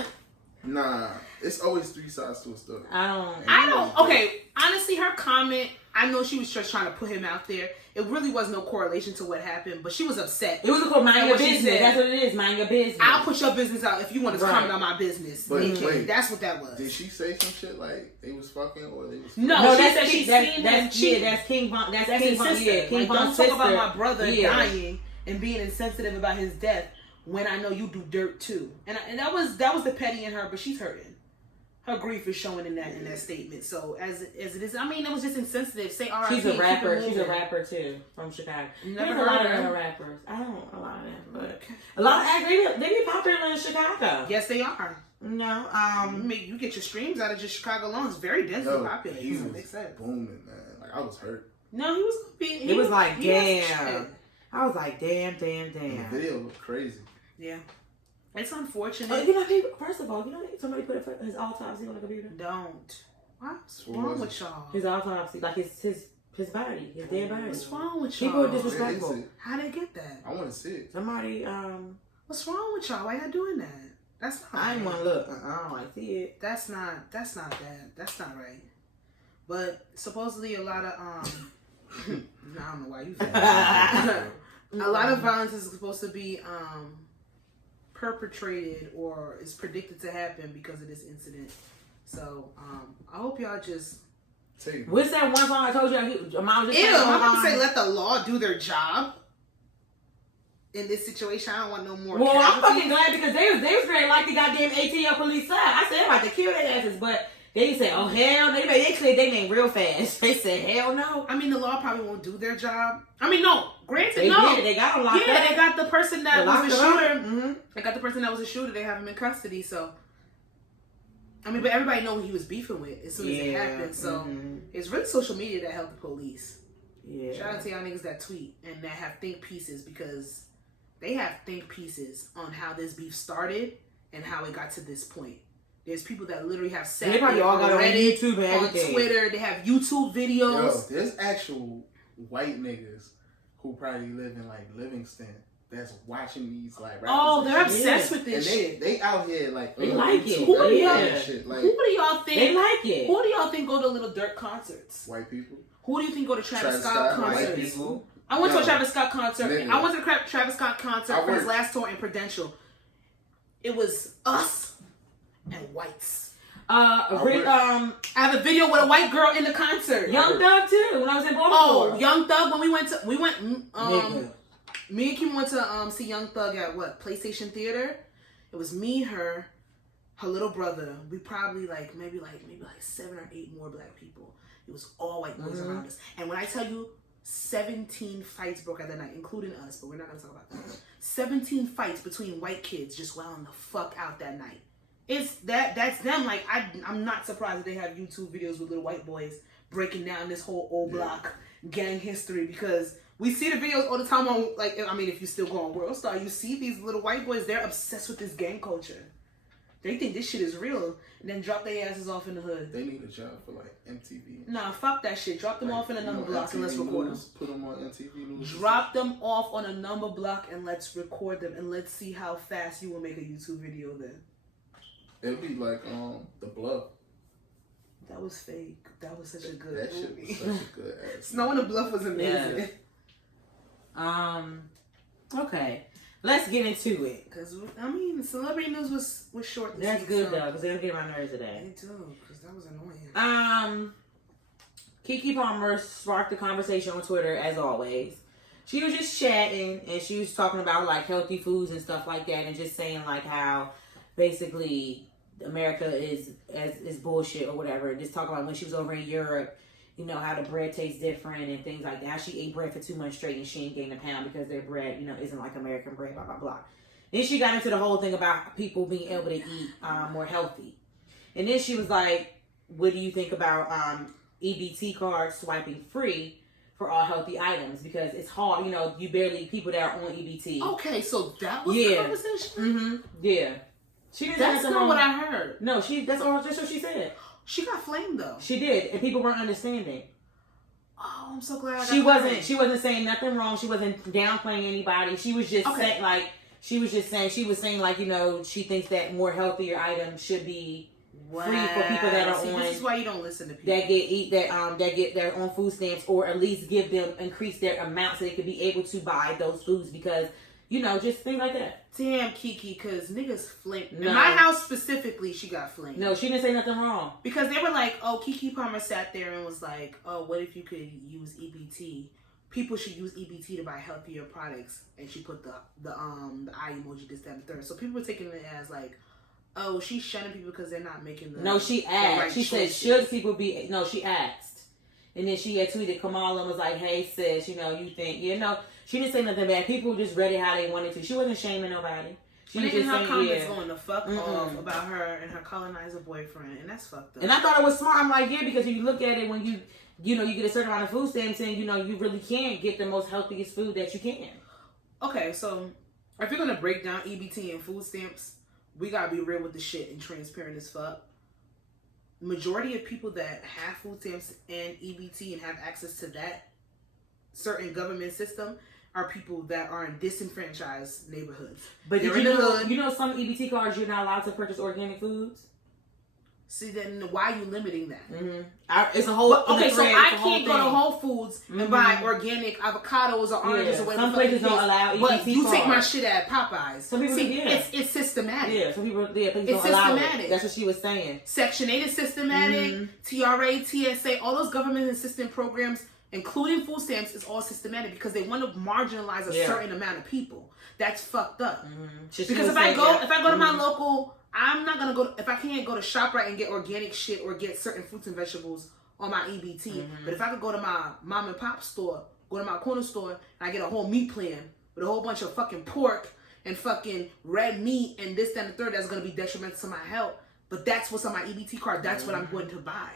Nah, it's always three sides to a story. I don't. Okay, honestly, her comment. I know she was just trying to put him out there. It really was no correlation to what happened, but she was upset. It was a mind your business. That's what it is. Mind your business. I'll put your business out if you want to comment on my business. But wait, that's what that was. Did she say some shit like they was fucking or they was? No, she said she seen that's cheating. That's King Von. That's King his Von. sister. King Don't Von's talk sister. about my brother dying and being insensitive about his death when I know you do dirt too. And that was the petty in her, but she's hurting. Her grief is showing in that statement. So as it is, I mean, it was just insensitive. Say, all right, she's a rapper. She's a rapper too from Chicago. Never There's a lot heard of rappers. I don't a lot of them, but a lot of actors they be popular in Chicago. Yes, they are. No, you get your streams out of just Chicago alone. It's very densely populated. He was booming, man. Like I was hurt. No, he was gonna be. It was like damn. I was like damn. The video looked crazy. Yeah. It's unfortunate. First of all, somebody put his autopsy on the computer. Don't. What's wrong with y'all? His autopsy, like his body, his dead body. What's wrong with y'all? People are disrespectful. How they get that? I want to see it. Somebody, What's wrong with y'all? Why y'all doing that? That's not. I ain't want to look. I don't want to see it. That's not bad. That's not right. But supposedly a lot of I don't know why you said that. A lot of violence is supposed to be perpetrated or is predicted to happen because of this incident. So I hope y'all just. What's that one song I told you? I'm about to say let the law do their job. In this situation, I don't want no more. Well, I'm fucking glad because they was very like the goddamn ATL police side. I said about to kill their asses, but they said, "Oh hell!" They cleared their name real fast. They said, "Hell no." I mean, the law probably won't do their job. I mean, no. Granted, they no. did. They got them locked up. Yeah, they got the person that was the shooter. Mm-hmm. They got the person that was the shooter. They have him in custody. So, I mean, but everybody know who he was beefing with as soon as it happened. So, it's really social media that helped the police. Yeah. Shout out to y'all niggas that tweet and that have think pieces because they have think pieces on how this beef started and how it got to this point. There's people that literally have sat they probably all got on Reddit, YouTube and everything. on Twitter. They have YouTube videos. Yo, there's actual white niggas who probably live in like Livingston that's watching these like rappers. Oh, they're obsessed with this shit. They out here like they like it. Who do y'all think? They like it. Who do y'all think go to Little Dirt concerts? White people. Who do you think go to Travis Scott concerts? White people. I went to a Travis Scott concert. Nigga. I went to a Travis Scott concert for his last tour in Prudential. It was us and whites. I have a video with a white girl in the concert. Young Thug too. When I was in Baltimore. Oh, Young Thug. When we went. Me and Kim went to see Young Thug at PlayStation Theater. It was me, her little brother. We probably maybe 7 or 8 more black people. It was all white boys around us. And when I tell you, 17 fights broke out that night, including us, but we're not gonna talk about that. 17 fights between white kids just wilding the fuck out that night. That's them. I'm not surprised that they have YouTube videos with little white boys breaking down this whole old block gang history because we see the videos all the time on if you still go on World Star, you see these little white boys, they're obsessed with this gang culture. They think this shit is real and then drop their asses off in the hood. They need a job for MTV. Nah, fuck that shit. Drop them off in a number block and let's record them. Put them on MTV News. Drop them off on a number block and let's record them and let's see how fast you will make a YouTube video then. It'd be like The Bluff. That was fake. That was such a good That shit movie. was such a good ass. Snow in the Bluff was amazing. Okay. Let's get into it. Because, I mean, celebrity news was short this That's week. good, though, because they're getting my nerves today. Me too, because that was annoying. Keke Palmer sparked the conversation on Twitter, as always. She was just chatting, and she was talking about, like, healthy foods and stuff like that, and just saying, like, how, basically, America is bullshit or whatever. Just talking about when she was over in Europe, you know, how the bread tastes different and things like that. How she ate bread for 2 months straight and she ain't gained a pound because their bread, you know, isn't like American bread, blah, blah, blah. Then she got into the whole thing about people being able to eat more healthy. And then she was like, what do you think about EBT cards swiping free for all healthy items? Because it's hard, you know, people that are on EBT. Okay, so that was the conversation? Mm-hmm. Yeah. She didn't That's not what I heard. No, that's what she said. She got flamed though. She did, and people weren't understanding. Oh, I'm so glad. She wasn't saying nothing wrong. She wasn't downplaying anybody. She was just saying she was saying like, you know, she thinks that more healthier items should be free for people that are on. This is why you don't listen to people that get on food stamps, or at least increase their amount so they could be able to buy those foods, because, you know, just things like that. Damn, Keke, because niggas flamed. In my house specifically, she got flamed. No, she didn't say nothing wrong. Because they were like, oh, Keke Palmer sat there and was like, oh, what if you could use EBT? People should use EBT to buy healthier products. And she put the eye emoji, this, that, and the third. So people were taking it as like, oh, she's shunning people because they're not making the... No, she asked. Right she choices. said, should people be... No, she asked. And then she had tweeted Kamala and was like, hey, sis, you know, you think... You know, she didn't say nothing bad. People just read it how they wanted to. She wasn't shaming nobody. She was just her saying, comments going the fuck off about her and her colonizer boyfriend, and that's fucked up. And I thought it was smart. I'm like, yeah, because if you look at it, when you get a certain amount of food stamps, and, you know, you really can get the most healthiest food that you can. Okay, so if you're going to break down EBT and food stamps, we got to be real with the shit and transparent as fuck. Majority of people that have food stamps and EBT and have access to that certain government system are people that are in disenfranchised neighborhoods. But did you know some EBT cards you're not allowed to purchase organic foods? See, then why are you limiting that? Mm-hmm. It's a whole... okay, so I can't go to Whole Foods and buy organic avocados or oranges or whatever. Some places don't allow EBT cards. But you take my shit at Popeyes. Some people it's systematic. Yeah, some people places it's don't allow systematic. it. That's what she was saying. Section 8 is systematic. TRA, TSA, all those government assistance programs, including food stamps, is all systematic because they want to marginalize a certain amount of people. That's fucked up. Because if I go to my local... I'm not going to go... If I can't go to ShopRite and get organic shit or get certain fruits and vegetables on my EBT, but if I could go to my mom and pop store, go to my corner store, and I get a whole meat plan with a whole bunch of fucking pork and fucking red meat and this, that, and the third, that's going to be detrimental to my health. But that's what's on my EBT card. That's what I'm going to buy.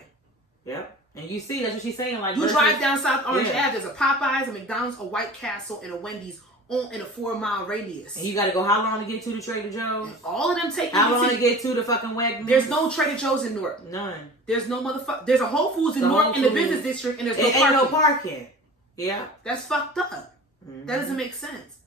Yep. And you see, that's what she's saying. Like, you drive down South Orange Ave, there's a Popeyes, a McDonald's, a White Castle, and a Wendy's in a 4-mile radius. And you gotta go how long to get to the Trader Joe's? And all of them take how long to get to the fucking Wegmans? There's no Trader Joe's in Newark. None. There's no motherfucker. There's a Whole Foods in Newark in the business district, and there's no parking. Ain't no parking. Yeah. That's fucked up. That doesn't make sense.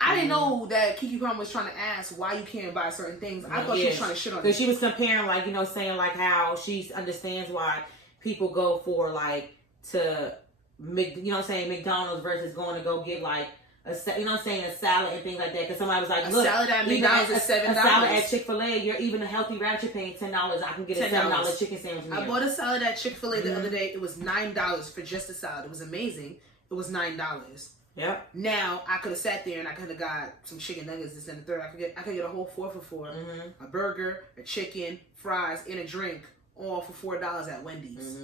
I didn't know that Keke Palmer was trying to ask why you can't buy certain things. I thought she was trying to shit on it. Because she was comparing, like, you know, saying, like, how she understands why people go for, like, you know what I'm saying, McDonald's versus going to go get, like, you know what I'm saying, a salad and things like that. Because somebody was like, look, salad at McDonald's is $7. A salad at Chick-fil-A, you're even a healthy route, you're paying $10. I can get a $7 chicken sandwich. I bought a salad at Chick-fil-A the other day. It was $9 for just a salad. It was amazing. It was $9. Yep. Now I could have sat there and I could have got some chicken nuggets, this and the third. I could get a whole 4 for $4, a burger, a chicken, fries, and a drink, all for $4 at Wendy's.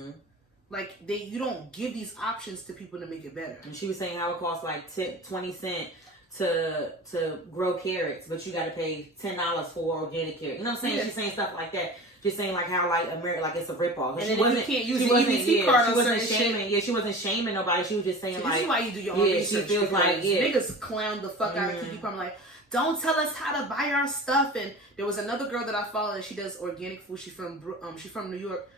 Like, you don't give these options to people to make it better. And she was saying how it costs like 20 cents to grow carrots, but you got to pay $10 for organic carrots. You know what I'm saying? She's saying stuff like that. Just saying like how like America, like it's a ripoff. And then you can't use the EBT card on certain shaming. Yeah, she wasn't shaming nobody. She was just saying like, this is why you do your own research. She feels like niggas clown the fuck out of Keke Palmer. Like, don't tell us how to buy our stuff. And there was another girl that I follow and she does organic food. She's from New York.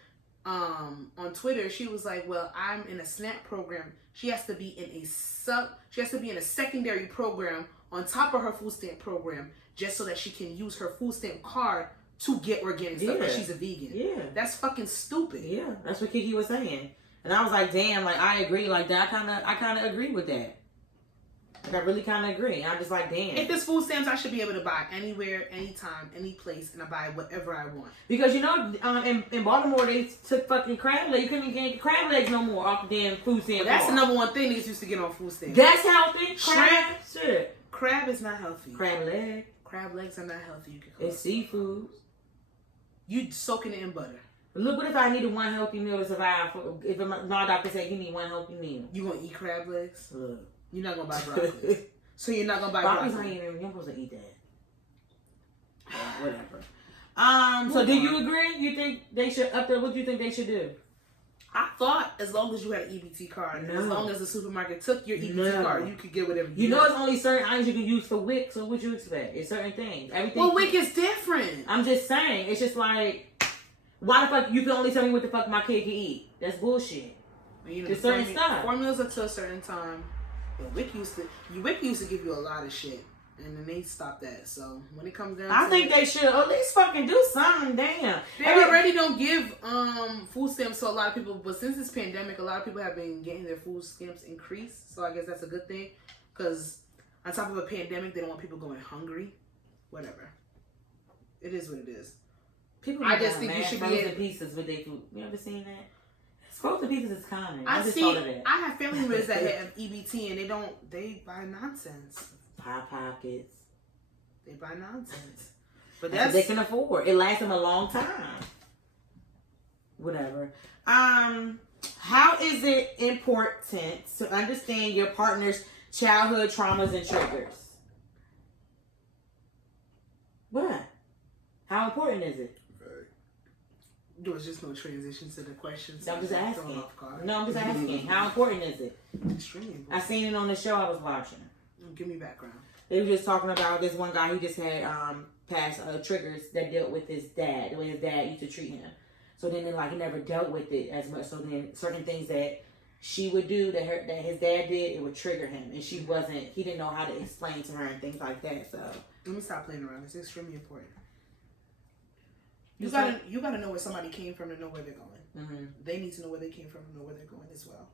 On Twitter, she was like, well, I'm in a SNAP program. She has to be in a secondary program on top of her food stamp program just so that she can use her food stamp card to get organic stuff because Yeah. she's a vegan. Yeah. That's fucking stupid. Yeah, that's what Kiki was saying. And I was like, damn, like, I agree. Like, that I kind of agree with that. Like, I really kind of agree. And I'm just like, damn. If there's food stamps, I should be able to buy anywhere, anytime, any place, and I buy whatever I want. Because, you know, in Baltimore, they took fucking crab legs. You couldn't even get crab legs no more off the damn food stamp. That's the bar. number one thing niggas used to get on food stamps. That's healthy. Shrimp. Crab. Shit. Crab is not healthy. Crab leg. Crab legs are not healthy. You can cook. It's seafood. You soaking it in butter. Look, what if I needed one healthy meal to survive? If my doctor said you need one healthy meal. You gonna eat crab legs? Look. You're not gonna buy broccoli. So you're not gonna buy Broccoli's broccoli. not even, you're supposed to eat that. Whatever. So do you agree? You think they should up there? What do you think they should do? I thought as long as you had an EBT card, and as long as the supermarket took your EBT card, you could get whatever you know. want. It's only certain items you can use for WIC, so what you expect? It's certain things. Everything. Well, WIC is different. I'm just saying. It's just like, why the fuck you can only tell me what the fuck my kid can eat? That's bullshit. You know, there's certain stuff. Formulas are to a certain time. But WIC used to give you a lot of shit. And then they stopped that. So when it comes down, I think they should at least fucking do something. Damn. They already don't give food stamps to a lot of people, but since this pandemic, a lot of people have been getting their food stamps increased. So I guess that's a good thing. Because on top of a pandemic, they don't want people going hungry. Whatever. It is what it is. People I just think you should be frozen pieces with their food. You ever seen that? Frozen pizzas is common. I just see. thought of that. I have family members that have EBT and they buy nonsense. Hot Pockets. They buy nonsense. But that's what they can afford. It lasts them a long time. Whatever. How is it important to understand your partner's childhood traumas and triggers? What? How important is it? There was just no transition to the questions. I'm just asking. No, I'm just asking. How important is it? Extremely important. I seen it on the show I was watching. Give me background. They were just talking about this one guy. He just had past triggers that dealt with his dad, the way his dad used to treat him. So then, he never dealt with it as much. So then, certain things that she would do that his dad did, it would trigger him, and he didn't know how to explain to her and things like that. So let me stop playing around. It's extremely important. You gotta know where somebody came from to know where they're going. Mm-hmm. They need to know where they came from to know where they're going as well.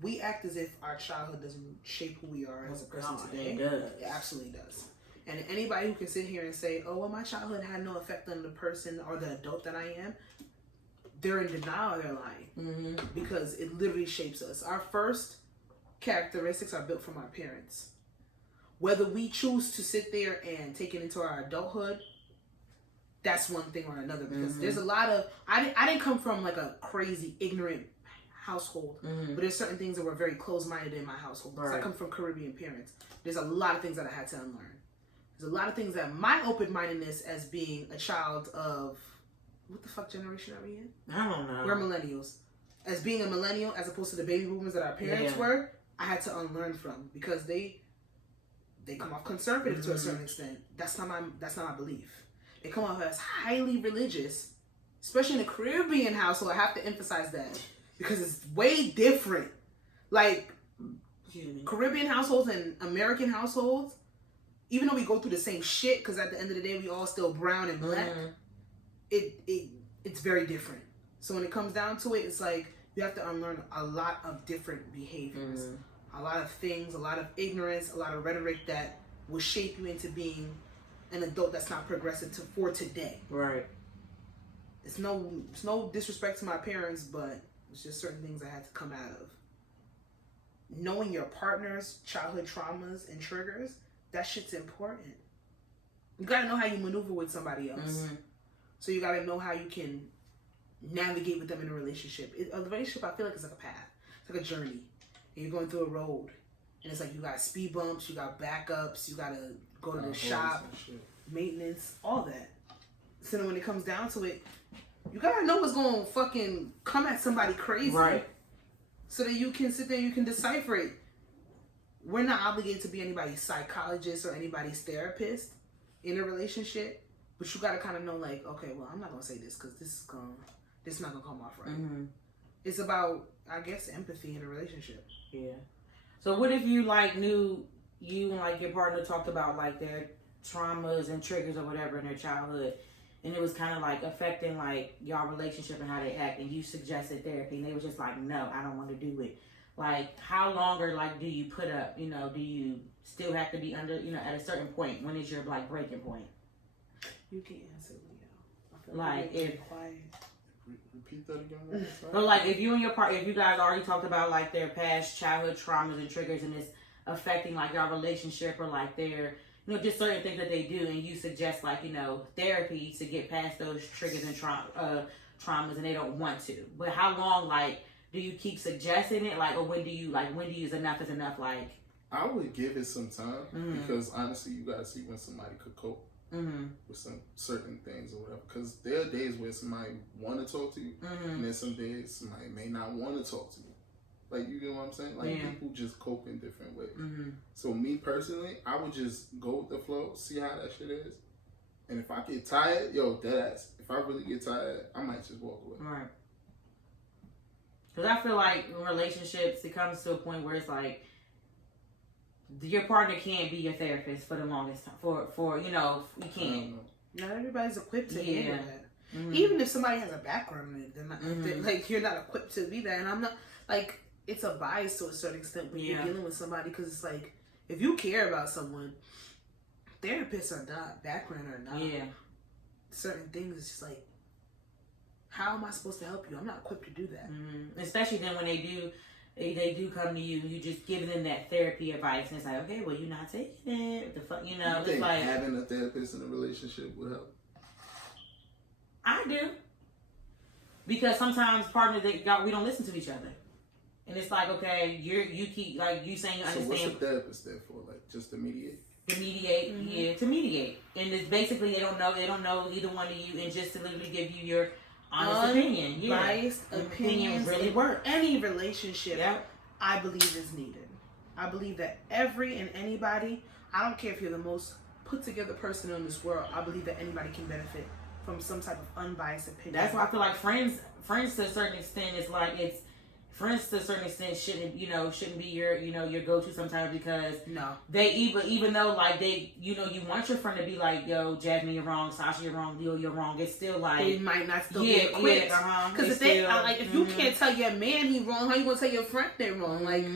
We act as if our childhood doesn't shape who we are as a person today. It does. It absolutely does. And anybody who can sit here and say, "Oh, well, my childhood had no effect on the person or the adult that I am," they're in denial. They're lying. Mm-hmm. Because it literally shapes us. Our first characteristics are built from our parents. Whether we choose to sit there and take it into our adulthood, that's one thing or another. Because there's a lot of... I didn't come from like a crazy, ignorant household. But there's certain things that were very closed-minded in my household. Because I come from Caribbean parents. There's a lot of things that I had to unlearn. There's a lot of things that my open-mindedness as being a child of... What the fuck generation are we in? I don't know. We're millennials. As being a millennial, as opposed to the baby boomers that our parents were, I had to unlearn from because they come off conservative to a certain extent. That's not my belief. They come off as highly religious, especially in a Caribbean household. I have to emphasize that because it's way different. Like Caribbean households and American households, even though we go through the same shit, because at the end of the day we all still brown and black. It's very different. So when it comes down to it, it's like you have to unlearn a lot of different behaviors, a lot of things, a lot of ignorance, a lot of rhetoric that will shape you into being an adult that's not progressive for today. Right. It's no disrespect to my parents, but it's just certain things I had to come out of. Knowing your partner's childhood traumas and triggers, that shit's important. You gotta know how you maneuver with somebody else. So you gotta know how you can navigate with them in a relationship. A relationship, I feel like, is like a path. It's like a journey. And you're going through a road. And it's like you got speed bumps, you got backups, you gotta go to the shop, maintenance, all that. So then when it comes down to it, you gotta know what's gonna fucking come at somebody crazy. Right. So that you can sit there and you can decipher it. We're not obligated to be anybody's psychologist or anybody's therapist in a relationship. But you gotta kind of know, like, okay, well, I'm not gonna say this because this is not gonna come off right. It's about, I guess, empathy in a relationship. Yeah. So what if you knew you and your partner talked about their traumas and triggers or whatever in their childhood, and it was kind of like affecting like y'all relationship and how they act, and you suggested therapy, and they were just like, no, I don't want to do it. Like, how longer like do you put up? You know, do you still have to be under? You know, at a certain point, when is your like breaking point? You can answer, Leo. Like if. Quiet. Repeat that again. But like if you and your partner, if you guys already talked about like their past childhood traumas and triggers, and it's affecting like your relationship or like their, you know, just certain things that they do, and you suggest like, you know, therapy to get past those triggers and traumas, and they don't want to. But how long like do you keep suggesting it, like, or when do you is enough is enough? Like, I would give it some time because honestly, you gotta see when somebody could cope. With some certain things or whatever, because there are days where somebody want to talk to you, and then some days somebody may not want to talk to you. Like, you get what I'm saying? Like, people just cope in different ways. So me personally, I would just go with the flow, see how that shit is, and if I get tired, yo, deadass. If I really get tired, I might just walk away. Right. Because I feel like in relationships, it comes to a point where it's like, your partner can't be your therapist for the longest time. For you know, you can't. Not everybody's equipped to handle that. Even if somebody has a background in it, they're not, like, you're not equipped to be that. And I'm not, like, it's a bias to a certain extent when you're dealing with somebody, because it's like, if you care about someone, therapists are not, background or not. Certain things, it's just like, how am I supposed to help you? I'm not equipped to do that. Especially then when they do come to you, you just give them that therapy advice, and it's like, okay, well, you're not taking it. The fuck, you know, it's like having a therapist in a relationship would help. I do, because sometimes partners we don't listen to each other, and it's like, okay, you keep like you saying you understand. So what's a therapist there for? Like, just to mediate? To mediate, to mediate, and it's basically they don't know either one of you, and just to literally give you your honest opinion. Biased opinions really work. Any relationship, I believe is needed. I believe that every and anybody, I don't care if you're the most put together person in this world, I believe that anybody can benefit from some type of unbiased opinion. That's why I feel like friends to a certain extent is like, it's friends to a certain extent shouldn't be your your go-to sometimes, because they even though like they you want your friend to be like, yo, Jasmine, you're wrong, Sasha, you're wrong, Leo, you're wrong, it's still like they might not still be equipped. Because if they like, if you can't tell your man he wrong, how you gonna tell your friend they're wrong? Like,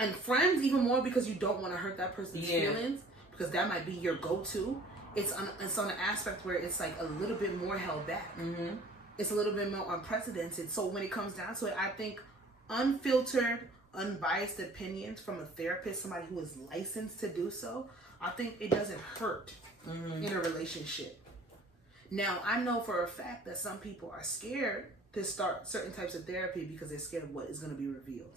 and friends even more, because you don't want to hurt that person's feelings, because that might be your go-to. It's on an aspect where it's like a little bit more held back. It's a little bit more unprecedented. So when it comes down to it, I think unfiltered, unbiased opinions from a therapist, somebody who is licensed to do so, I think it doesn't hurt in a relationship. Now, I know for a fact that some people are scared to start certain types of therapy because they're scared of what is going to be revealed.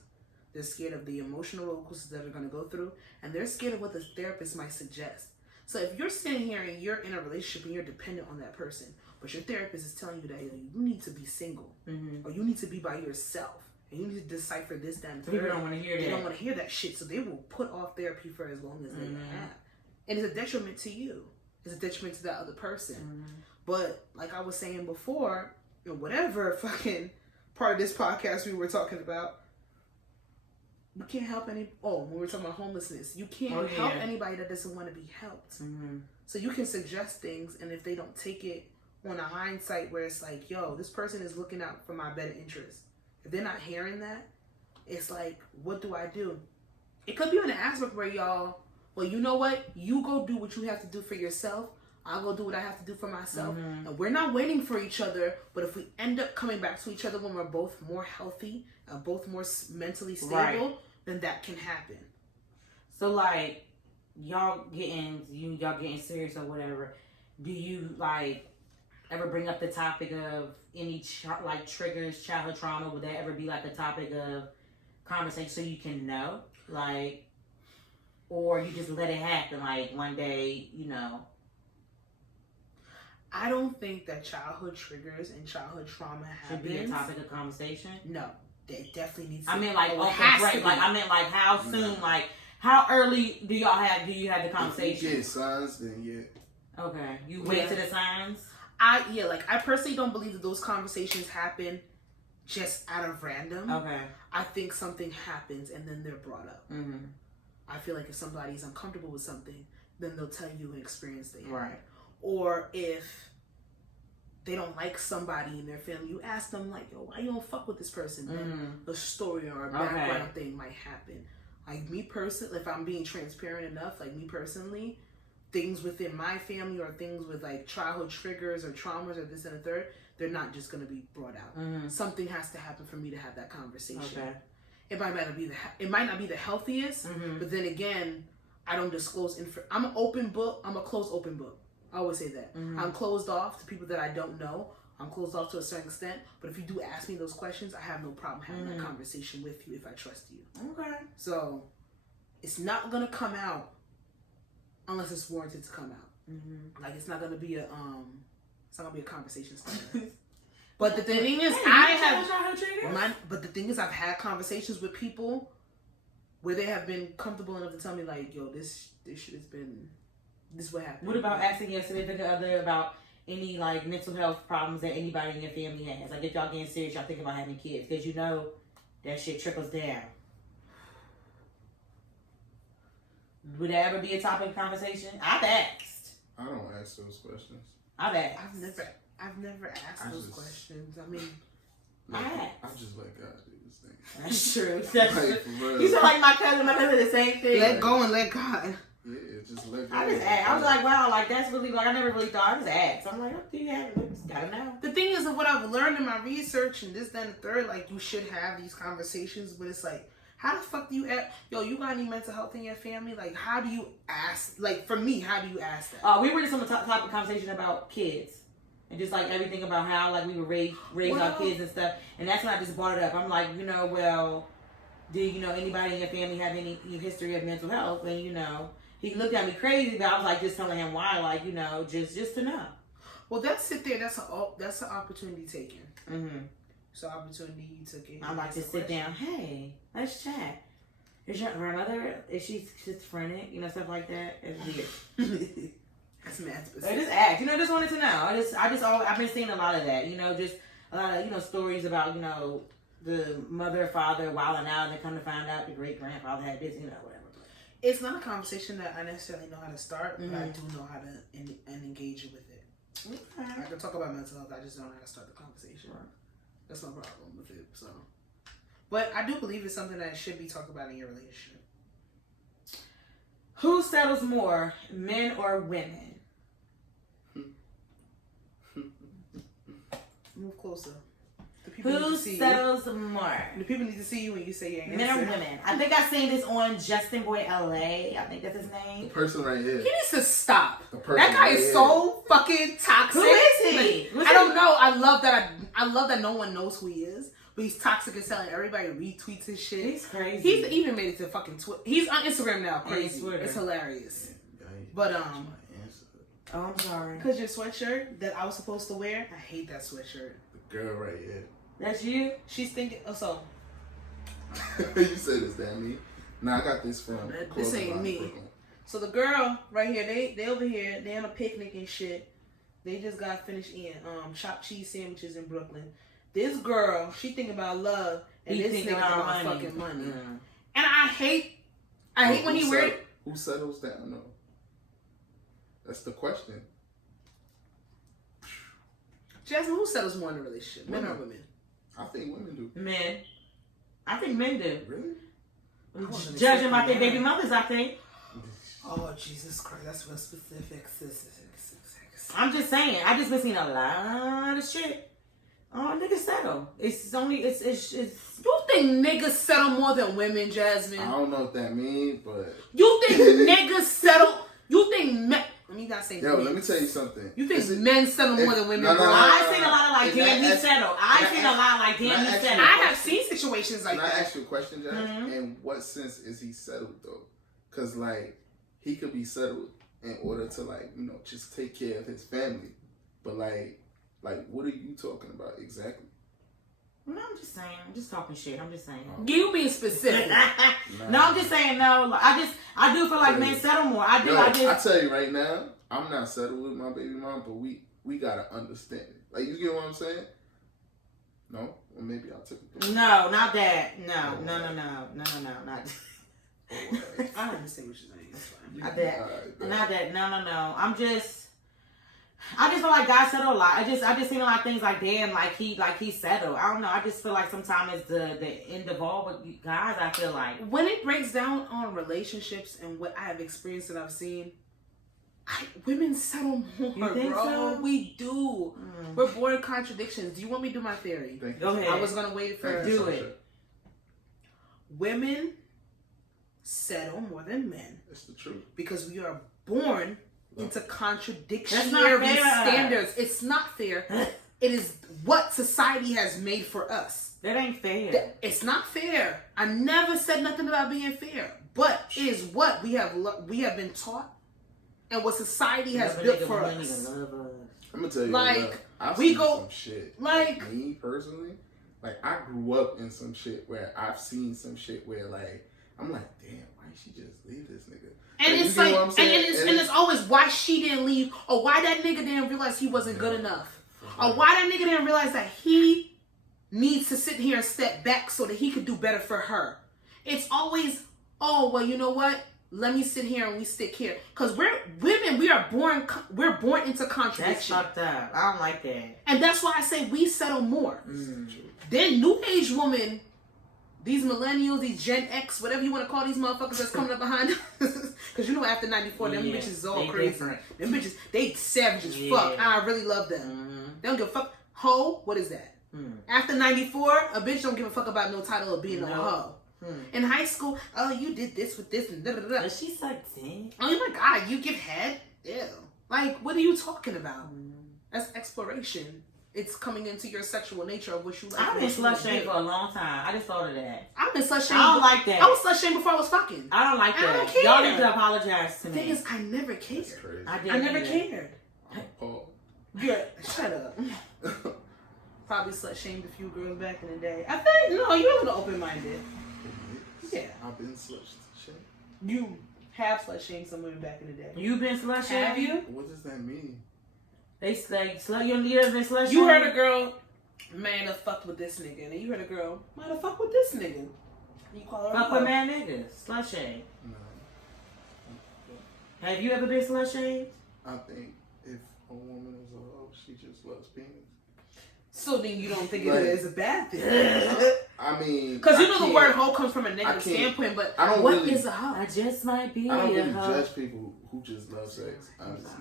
They're scared of the emotional roller coasters that are going to go through, and they're scared of what the therapist might suggest. So if you're sitting here and you're in a relationship and you're dependent on that person, but your therapist is telling you that you need to be single, or you need to be by yourself, and you need to decipher this, that, and the third. People don't want to hear that. They don't want to hear that shit, so they will put off therapy for as long as they have. And it's a detriment to you. It's a detriment to that other person. But like I was saying before, whatever fucking part of this podcast we were talking about, you can't help when we were talking about homelessness, you can't help anybody that doesn't want to be helped. So you can suggest things, and if they don't take it on a hindsight where it's like, yo, this person is looking out for my better interest. If they're not hearing that, it's like, what do I do? It could be on an aspect where y'all, well, you know what? You go do what you have to do for yourself. I'll go do what I have to do for myself. And we're not waiting for each other, but if we end up coming back to each other when we're both more healthy, both more mentally stable, then that can happen. So like, y'all getting serious or whatever, do you like ever bring up the topic of any triggers, childhood trauma? Would that ever be like a topic of conversation so you can know, like, or you just let it happen, like one day, I don't think that childhood triggers and childhood trauma should be a topic of conversation. No, they definitely need to. I mean, like, I meant like how soon, like how early do you have the conversation? If you get signs, then Okay, you wait to the signs. I personally don't believe that those conversations happen just out of random. Okay, I think something happens and then they're brought up. I feel like if somebody's uncomfortable with something, then they'll tell you an experience they had. Right. Or if they don't like somebody in their family, you ask them like, yo, why you don't fuck with this person? Then a story or a background thing might happen. Like me personally, if I'm being transparent enough, like me personally, things within my family or things with like childhood triggers or traumas or this and the third, they're not just going to be brought out. Something has to happen for me to have that conversation. Okay. It might not be the healthiest, but then again, I don't disclose I'm an open book. I'm a closed open book. I always say that. I'm closed off to people that I don't know. I'm closed off to a certain extent. But if you do ask me those questions, I have no problem having that conversation with you if I trust you. Okay. So it's not gonna come out unless it's warranted to come out. Like it's not gonna be a conversation starter. But the thing is, but the thing is, I've had conversations with people where they have been comfortable enough to tell me like, yo, this shit has been, this is what happened. What about asking your significant other about any like mental health problems that anybody in your family has? Like if y'all getting serious, y'all thinking about having kids, because you know that shit trickles down. Would that ever be a topic of conversation? I've asked. I don't ask those questions. I've asked. I've never asked those questions. I mean, I just let God do this thing. That's true. Like, you sound like my cousin. My cousin did the same thing. Let go and let God. Yeah, just let go. I just asked. I was like, wow, like that's really like I never really thought. I just asked. I'm like, oh, do you have it? Just gotta know. The thing is, of what I've learned in my research and this, that, and the third, like you should have these conversations, but it's like, how the fuck do you ask? Yo, you got any mental health in your family? Like, how do you ask? Like, for me, how do you ask that? We were just on the topic conversation about kids. And just like everything about how like we would raise our kids and stuff. And that's when I just brought it up. I'm like, you know, well, do you know anybody in your family have any history of mental health? And you know, he looked at me crazy, but I was like just telling him why, like, you know, just to know. Well, that's it there. That's an opportunity taken. It's an opportunity you took it. I'm like to sit down. Hey, let's chat. Is your grandmother? Is she schizophrenic? You know, stuff like that. It's weird. That's mad specific. I just asked. You know, just wanted to know. I've been seeing a lot of that. You know, just a lot of, you know, stories about, you know, the mother, father wilding out, and they come to find out the great grandfather had this, you know, whatever. It's not a conversation that I necessarily know how to start, but I do know how to engage with it. Okay. I can talk about mental health. I just don't know how to start the conversation. Right. That's my problem with it. So, but I do believe it's something that should be talked about in your relationship. Who settles more, men or women? Move closer. Who settles more? The people need to see you when you say your answer. Men or women? I think I seen this on Justin Boy LA. I think that's his name. The person right here. He needs to stop. That guy is so fucking toxic. Who is he? I don't know. I love that no one knows who he is. But he's toxic as hell and everybody retweets his shit. He's crazy. He's even made it to fucking Twitter. He's on Instagram now. Crazy. It's hilarious. But oh, I'm sorry. Because your sweatshirt that I was supposed to wear, I hate that sweatshirt. The girl right here. That's you? She's thinking. Oh, so. You said this, damn me. Nah, I got this from. This ain't me. Brooklyn. So the girl right here, they over here, they on a picnic and shit. They just got finished eating chopped cheese sandwiches in Brooklyn. This girl, she thinking about love, and this nigga thinking about fucking money. And I hate when he wears. Who settles down though? That's the question. Jasmine, who settles more in a relationship, men or women? I think women do. Men. I think men do. Really? Judging by their baby mothers, I think. Oh, Jesus Christ, that's real specific. I'm just saying. I just been seeing a lot of shit. Oh, niggas settle. It's You think niggas settle more than women, Jasmine? I don't know what that means, but you think niggas settle? You think men? Let me not say. Yo, let me tell you something. You think men settle more than women? No, I seen a lot of like, damn, he settled. I seen a lot like, damn, he settled. I have seen situations like that. Can I ask you a question, Jazz? In what sense is he settled though? Because like he could be settled in order to like, you know, just take care of his family, but like what are you talking about exactly? No, I'm just saying. I'm just talking shit. I'm just saying. You being specific. No, I'm just saying. No, I do feel like men settle more. I do. I tell you right now, I'm not settled with my baby mom, but we gotta understand it. Like, you get what I'm saying? No, or maybe I took it. No, not that. No, not. I understand what you're saying. It's fine. Not that. No. I just feel like God settled a lot. I just seen a lot of things like, damn, like he settled. I don't know. I just feel like sometimes it's the end of all with guys. I feel like when it breaks down on relationships and what I have experienced and I've seen, women settle more, you think bro. So? We do. We're born in contradictions. Do you want me to do my theory? Go ahead. I was gonna wait for do it. Women settle more than men. It's the truth. Because we are born into contradictory fair. standards. It's not fair. It is what society has made for us. That ain't fair. It's not fair. I never said nothing about being fair, but it is what we have been taught and what society has built for us. I'm gonna tell you, like I've we seen go some shit. like me personally, like I grew up in some shit where I've seen some shit where like I'm like, damn, why did she just leave this nigga? And it's like, and it's always why she didn't leave, or why that nigga didn't realize he wasn't good enough, or why that nigga didn't realize that he needs to sit here and step back so that he could do better for her. It's always, oh well, you know what? Let me sit here and we stick here, because we're women. We're born into contradiction. That's fucked up. I don't like that. And that's why I say we settle more. Then new age woman. These millennials, these Gen X, whatever you want to call these motherfuckers that's coming up behind us. Because you know after 94, them bitches is all crazy. Different. Them bitches, they savage as fuck. I really love them. They don't give a fuck. Ho, what is that? After 94, a bitch don't give a fuck about no title of being a hoe. In high school, oh, you did this with this and da-da-da. But she's like 10. Oh my God, you give head? Ew. Like, what are you talking about? That's exploration. It's coming into your sexual nature of what you like. I've been slut shamed for a long time. I just thought of that. I've been slut shamed. I don't like that. I was slut shamed before I was fucking. I don't like that. I don't care. Y'all need to apologize to me. The thing is, I never cared. I never cared. Paul. Yeah, shut up. Probably slut shamed a few girls back in the day. I think, no, you wasn't open-minded. Yeah. I've been slut shamed. You have slut shamed some women back in the day. You been slut shamed? Have you? What does that mean? They say slut. Your leader been slut shamed. You heard a girl, man, I fucked with this nigga, and then you heard a girl, man, I fuck with this nigga. You call her fuck with man niggas. Slut shame. No. Have you ever been slut shamed? I think if a woman is a hoe, she just loves penis. So then you don't think it is a bad thing? I mean, because you know the word hoe comes from a negative standpoint, but I don't what really, is a hoe? I just might be I don't a really hoe. judge people who just love sex. Honestly,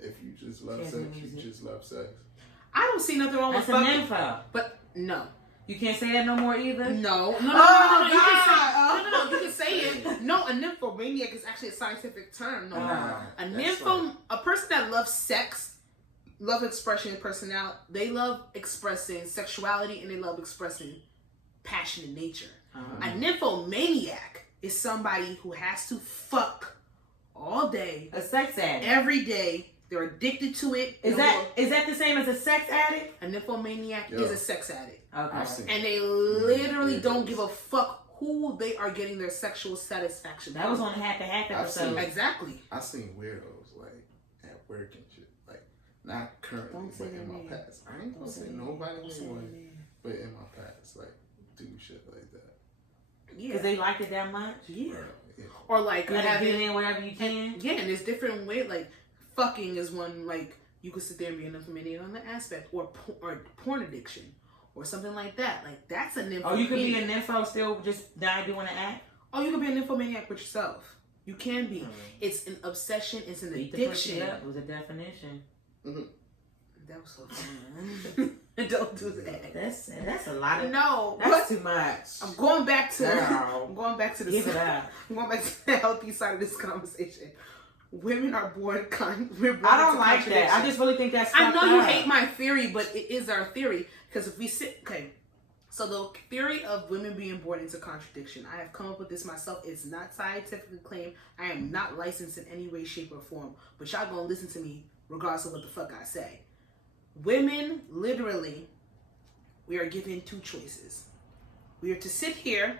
if you just love sex, you just love sex. I don't see nothing wrong with fucking. fucking. Info. But no. You can't say that no more either? No. No. You can say it. No, a nymphomaniac is actually a scientific term. No. A person that loves sex, love expression and personality, they love expressing sexuality and they love expressing passion in nature. A nymphomaniac is somebody who has to fuck all day. A sex addict. Every day. They're addicted to it. Is that the same as a sex addict? A nymphomaniac is a sex addict. Okay. And they literally don't give a fuck who they are getting their sexual satisfaction from. That was on the Hack episode. Exactly. I've seen weirdos like at work and shit. Like not currently, but in my past. I ain't gonna say nobody anyway, but in my past, like do shit like that. Yeah. Because they liked it that much? Yeah. Or like you gotta get in wherever you can. Yeah, and there's different ways. Like fucking is one, like you could sit there and be an nymphomaniac on the aspect, or porn addiction, or something like that. Like that's a nymphomaniac. Oh, you could be a nympho still just not doing an act. Oh, you could be a nymphomaniac with yourself. You can be. It's an obsession. It's an addiction. That was a definition. That was so fun. Don't do that. That's a lot of. No, that's too much. I'm going back to. No. I'm going back to the. Give it up. I'm going back to the healthy side of this conversation. Women are born we're born I don't like that. I just really think that's. I know you hate my theory, but it is our theory. Because if we so the theory of women being born into contradiction, I have come up with this myself. It's not scientifically claimed. I am not licensed in any way, shape, or form. But y'all gonna listen to me regardless of what the fuck I say. Women, literally, we are given two choices. We are to sit here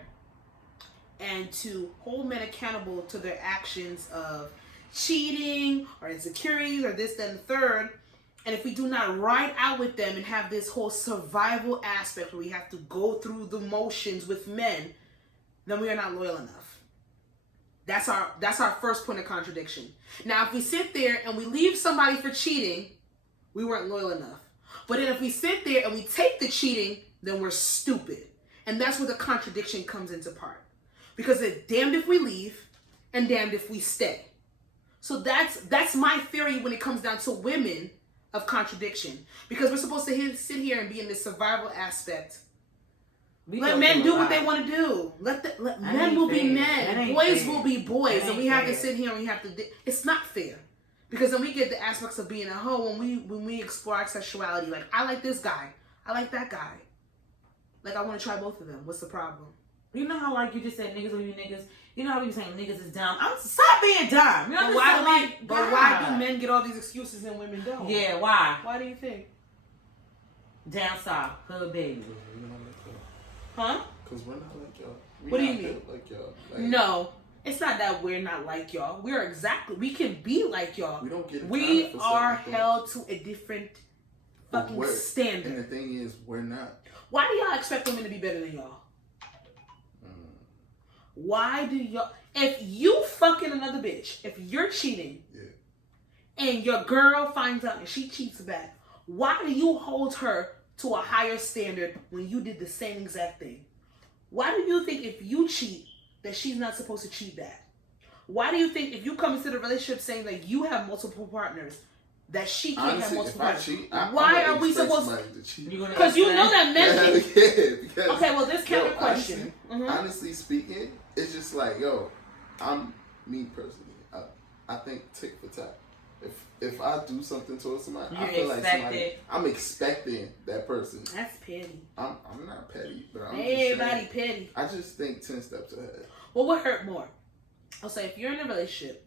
and to hold men accountable to their actions of cheating or insecurities or this, that, and the third. And if we do not ride out with them and have this whole survival aspect where we have to go through the motions with men, then we are not loyal enough. That's our first point of contradiction. Now, if we sit there and we leave somebody for cheating, we weren't loyal enough. But then if we sit there and we take the cheating, then we're stupid. And that's where the contradiction comes into part. Because it's damned if we leave and damned if we stay. So that's my theory when it comes down to women of contradiction. Because we're supposed to sit here and be in this survival aspect. Let men do what they want to do. Let men will be men. Boys will be boys. And we have to sit here and we have to... It's not fair. Because then we get the aspects of being a hoe when we explore our sexuality. Like, I like this guy. I like that guy. Like, I want to try both of them. What's the problem? You know how, like, you just said niggas will be niggas? You know how we be saying niggas is dumb? Stop being dumb. You know why do men get all these excuses and women don't? Yeah, why? Why do you think? Down south, hood baby. Huh? Because we're not like y'all. What do you mean? Like y'all. Like, no, it's not that we're not like y'all. We can be like y'all. We don't get. We are held to a different fucking standard. And the thing is, we're not. Why do y'all expect women to be better than y'all? Why do y'all? If you fucking another bitch, if you're cheating, and your girl finds out and she cheats back, why do you hold her to a higher standard when you did the same exact thing? Why do you think if you cheat that she's not supposed to cheat back? Why do you think if you come into the relationship saying that you have multiple partners, that she can't have multiple partners? Why are we supposed to? Because you know that men can. Okay, well, this kind of question. Honestly speaking, it's just like, yo, me personally, I think tick for tack. If I do something towards somebody, I feel like I'm expecting that person. That's petty. I'm not petty, but I'm everybody petty. I just think 10 steps ahead. What would hurt more? I'll say if you're in a relationship,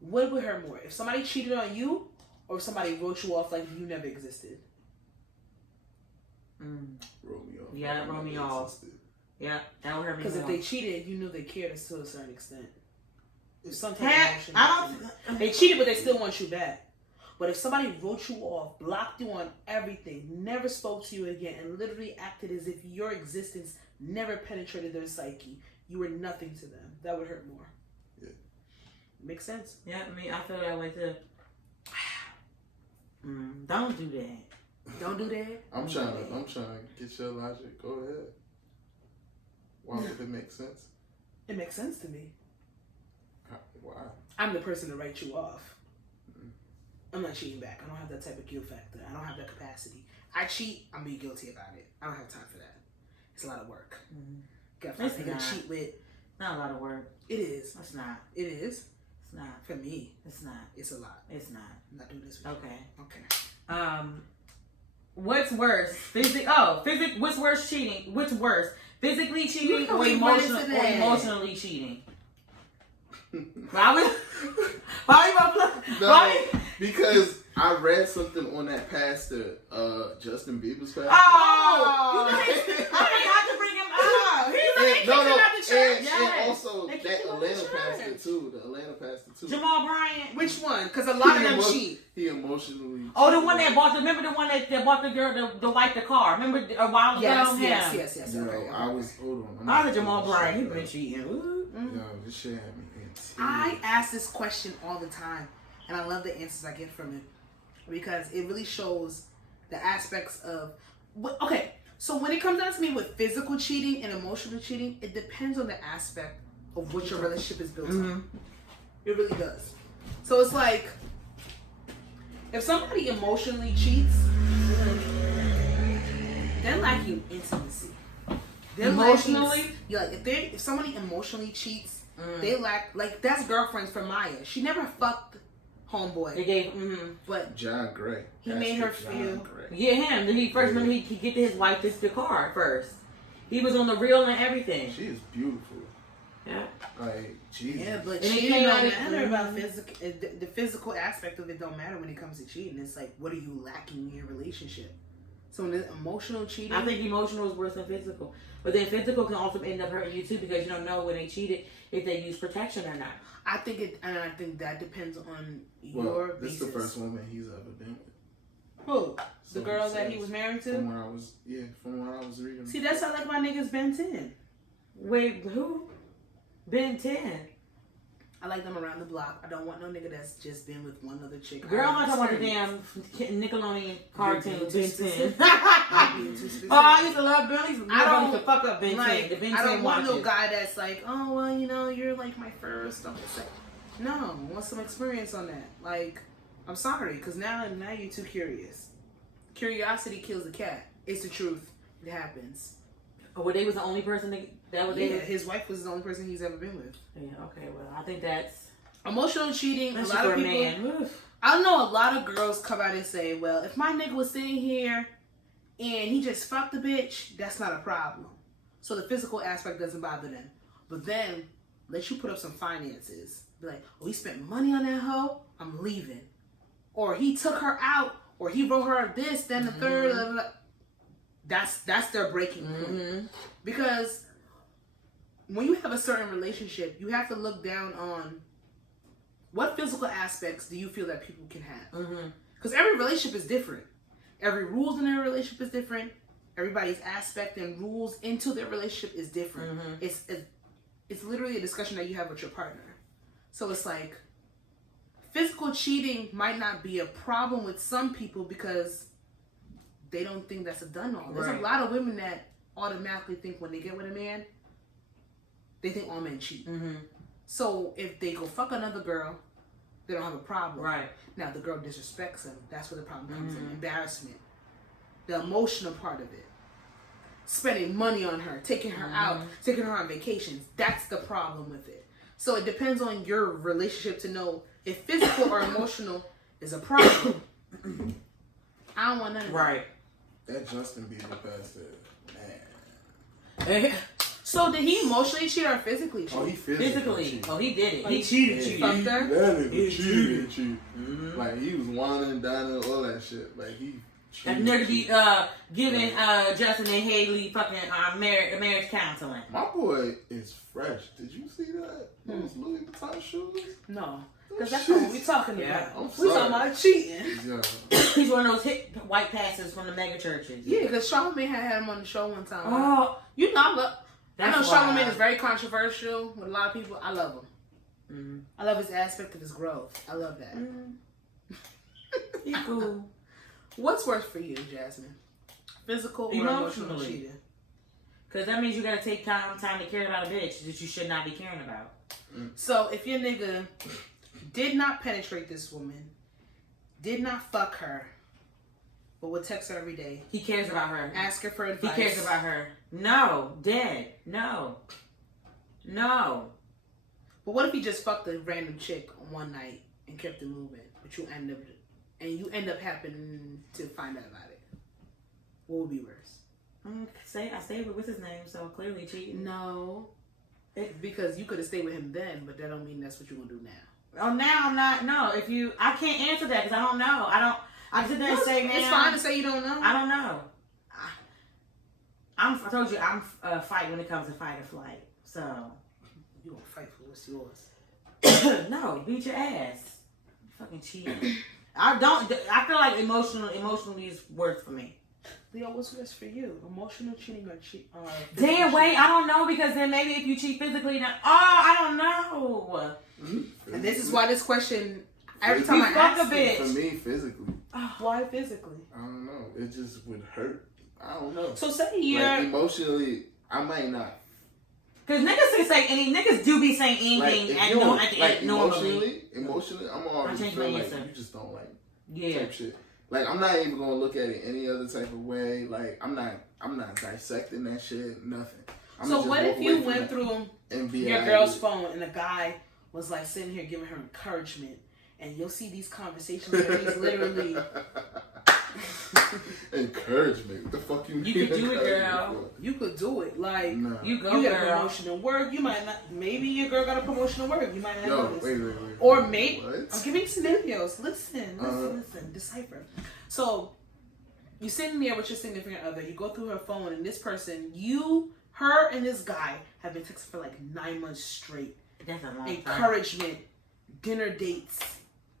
what would hurt more? If somebody cheated on you, or if somebody wrote you off like you never existed? Wrote me off. Yeah, wrote me off. Yeah, that would hurt me. Because if they cheated, you knew they cared to a certain extent. Sometimes they cheated, but they still want you back. But if somebody wrote you off, blocked you on everything, never spoke to you again, and literally acted as if your existence never penetrated their psyche, you were nothing to them, that would hurt more. Yeah. Makes sense? Yeah, I feel that way too. Don't do that. Don't do that. I'm trying to get your logic. Go ahead. Why would it make sense? It makes sense to me. Why? I'm the person to write you off. I'm not cheating back. I don't have that type of guilt factor. I don't have that capacity. I cheat, I'm being guilty about it. I don't have time for that. It's a lot of work. It's not. Cheat with. Not a lot of work. It is. It's not. It is. It's not. For me. It's not. It's a lot. It's not. I'm not doing this with you. Okay. What's worse? What's worse cheating? What's worse? Physically cheating or emotionally cheating? Why? Because I read something on that pastor, Justin Bieber's pastor. Oh! I forgot to bring him up. And also that Atlanta pastor too. The Atlanta pastor too. Jamal Bryant. Which one? Because a lot of them cheat. He emotionally. Oh, the one that bought remember the one that bought the girl the wife the car. Remember a while ago? Yes. You know, I was hold on. I was Jamal Bryant. He been cheating. Yo, this shit had me. I ask this question all the time, and I love the answers I get from it because it really shows the aspects of. Okay, so when it comes down to me with physical cheating and emotional cheating, it depends on the aspect of what your relationship is built on. It really does. So it's like if somebody emotionally cheats, they're lacking intimacy. Emotionally, if somebody emotionally cheats. They lack, like, that's girlfriends for Maya. She never fucked homeboy. They gave, but John Gray. He made her feel. Yeah, him. Then he get to his wife the car first. He was on the reel and everything. She is beautiful. Yeah. Like, Jesus. Yeah, but cheating don't matter about physical. The physical aspect of it don't matter when it comes to cheating. It's like, what are you lacking in your relationship? So when it's emotional cheating, I think emotional is worse than physical. But then physical can also end up hurting you too because you don't know when they cheated if they use protection or not. I think that depends on your basis. This is the first woman he's ever been with. Who? The girl that he was married to? From what I was reading. See, that's how like my niggas Ben 10. Wait, who? Ben 10. I like them around the block. I don't want no nigga that's just been with one other chick. Girl, I'm not talking about the damn Nickelodeon cartoon, Ben 10. Oh, I used to love Ben. I don't used to fuck up Ben 10. The Ben 10 I don't want no watches. guy that's like, oh, well, you know, you're like my first. No, I want some experience on that. Like, I'm sorry, because now you're too curious. Curiosity kills the cat. It's the truth. It happens. Oh, well, they was the only person that was there? His wife was the only person he's ever been with. Yeah, okay, well, I think that's... Emotional cheating, That's a lot of people... Man. I don't know, a lot of girls come out and say, well, if my nigga was sitting here and he just fucked the bitch, that's not a problem. So the physical aspect doesn't bother them. But then, let you put up some finances. Be like, oh, he spent money on that hoe, I'm leaving. Or he took her out, or he wrote her this, then the third. Blah, blah, blah. That's their breaking point. Because when you have a certain relationship, you have to look down on what physical aspects do you feel that people can have. Because every relationship is different. Every rules in their relationship is different. Everybody's aspect and rules into their relationship is different. It's literally a discussion that you have with your partner. So it's like, physical cheating might not be a problem with some people because they don't think that's a done-all. There's a lot of women that automatically think when they get with a man, they think all men cheat. So if they go fuck another girl, they don't have a problem. Right. Now, the girl disrespects him. That's where the problem comes in. Embarrassment. The emotional part of it. Spending money on her. Taking her out. Taking her on vacations. That's the problem with it. So it depends on your relationship to know if physical or emotional is a problem. I don't want none of that. Right. That Justin Bieber bastard, man. So did he emotionally cheat or physically cheat? Oh, he physically cheated. Oh, he did it. Like, he cheated. He fucked her? That nigga cheated. Like, he was whining and dining, all that shit. Like, he That nigga be giving Justin and Haley fucking marriage counseling. My boy is fresh. Did you see that? Those Louis Vuitton shoes? No. Because that's what we talking about. I'm We talking sorry. about cheating. Yeah. He's one of those hit white passes from the mega churches. Yeah, because Charlamagne had him on the show one time. Oh, You know, I know that's why. Charlamagne is very controversial with a lot of people. I love him. I love his aspect of his growth. I love that. He cool. What's worse for you, Jasmine? Physical or emotional Emotionally. cheating? Because that means you gotta take time to care about a bitch that you should not be caring about. So if your nigga did not penetrate this woman, did not fuck her, but would text her every day, He cares about her. ask her for He advice. cares about her. No, dead. No. But what if he just fucked a random chick one night and kept it moving, but you end up happening to find out about it? What would be worse? I stayed with what's his name, so clearly cheating. No. Because you could have stayed with him then, but that don't mean that's what you're gonna do now. Oh, now I'm not. No, I can't answer that because I don't know. I sit there and say, man, it's fine to say you don't know. I don't know. I told you I'm a fight when it comes to fight or flight. So You gonna fight for what's yours? no, beat your ass. Fucking cheating. I feel like emotionally is worse for me. Leo, what's worse for you? Emotional cheating or Damn, wait, I don't know because then maybe if you cheat physically, then I don't know. And this is why this question every time I fuck ask a bitch. For me, physically. Why physically? I don't know. It just would hurt. I don't know. So say you're Like, emotionally, I might not. Because niggas can say niggas do be saying anything Like, normally. emotionally, I'm already change feel my like answer. you just don't like Yeah. type shit. Like, I'm not even gonna look at it any other type of way. Like, I'm not dissecting that shit. Nothing. So what if you went through and your girl's phone and a guy was like sitting here giving her encouragement, and you'll see these conversations where he's literally encouragement? What the fuck you mean? You could do it, girl. You could do it. Like, Nah. You go, you got girl. promotion at work. You might not. Maybe your girl got a promotion at work. You might not Yo, notice. wait. Or maybe What? I'm giving you scenarios. Listen, decipher. So you sitting there with your significant other. You go through her phone, and this person, her, and this guy have been texting for like 9 months straight. That's a long time. Encouragement, dinner dates.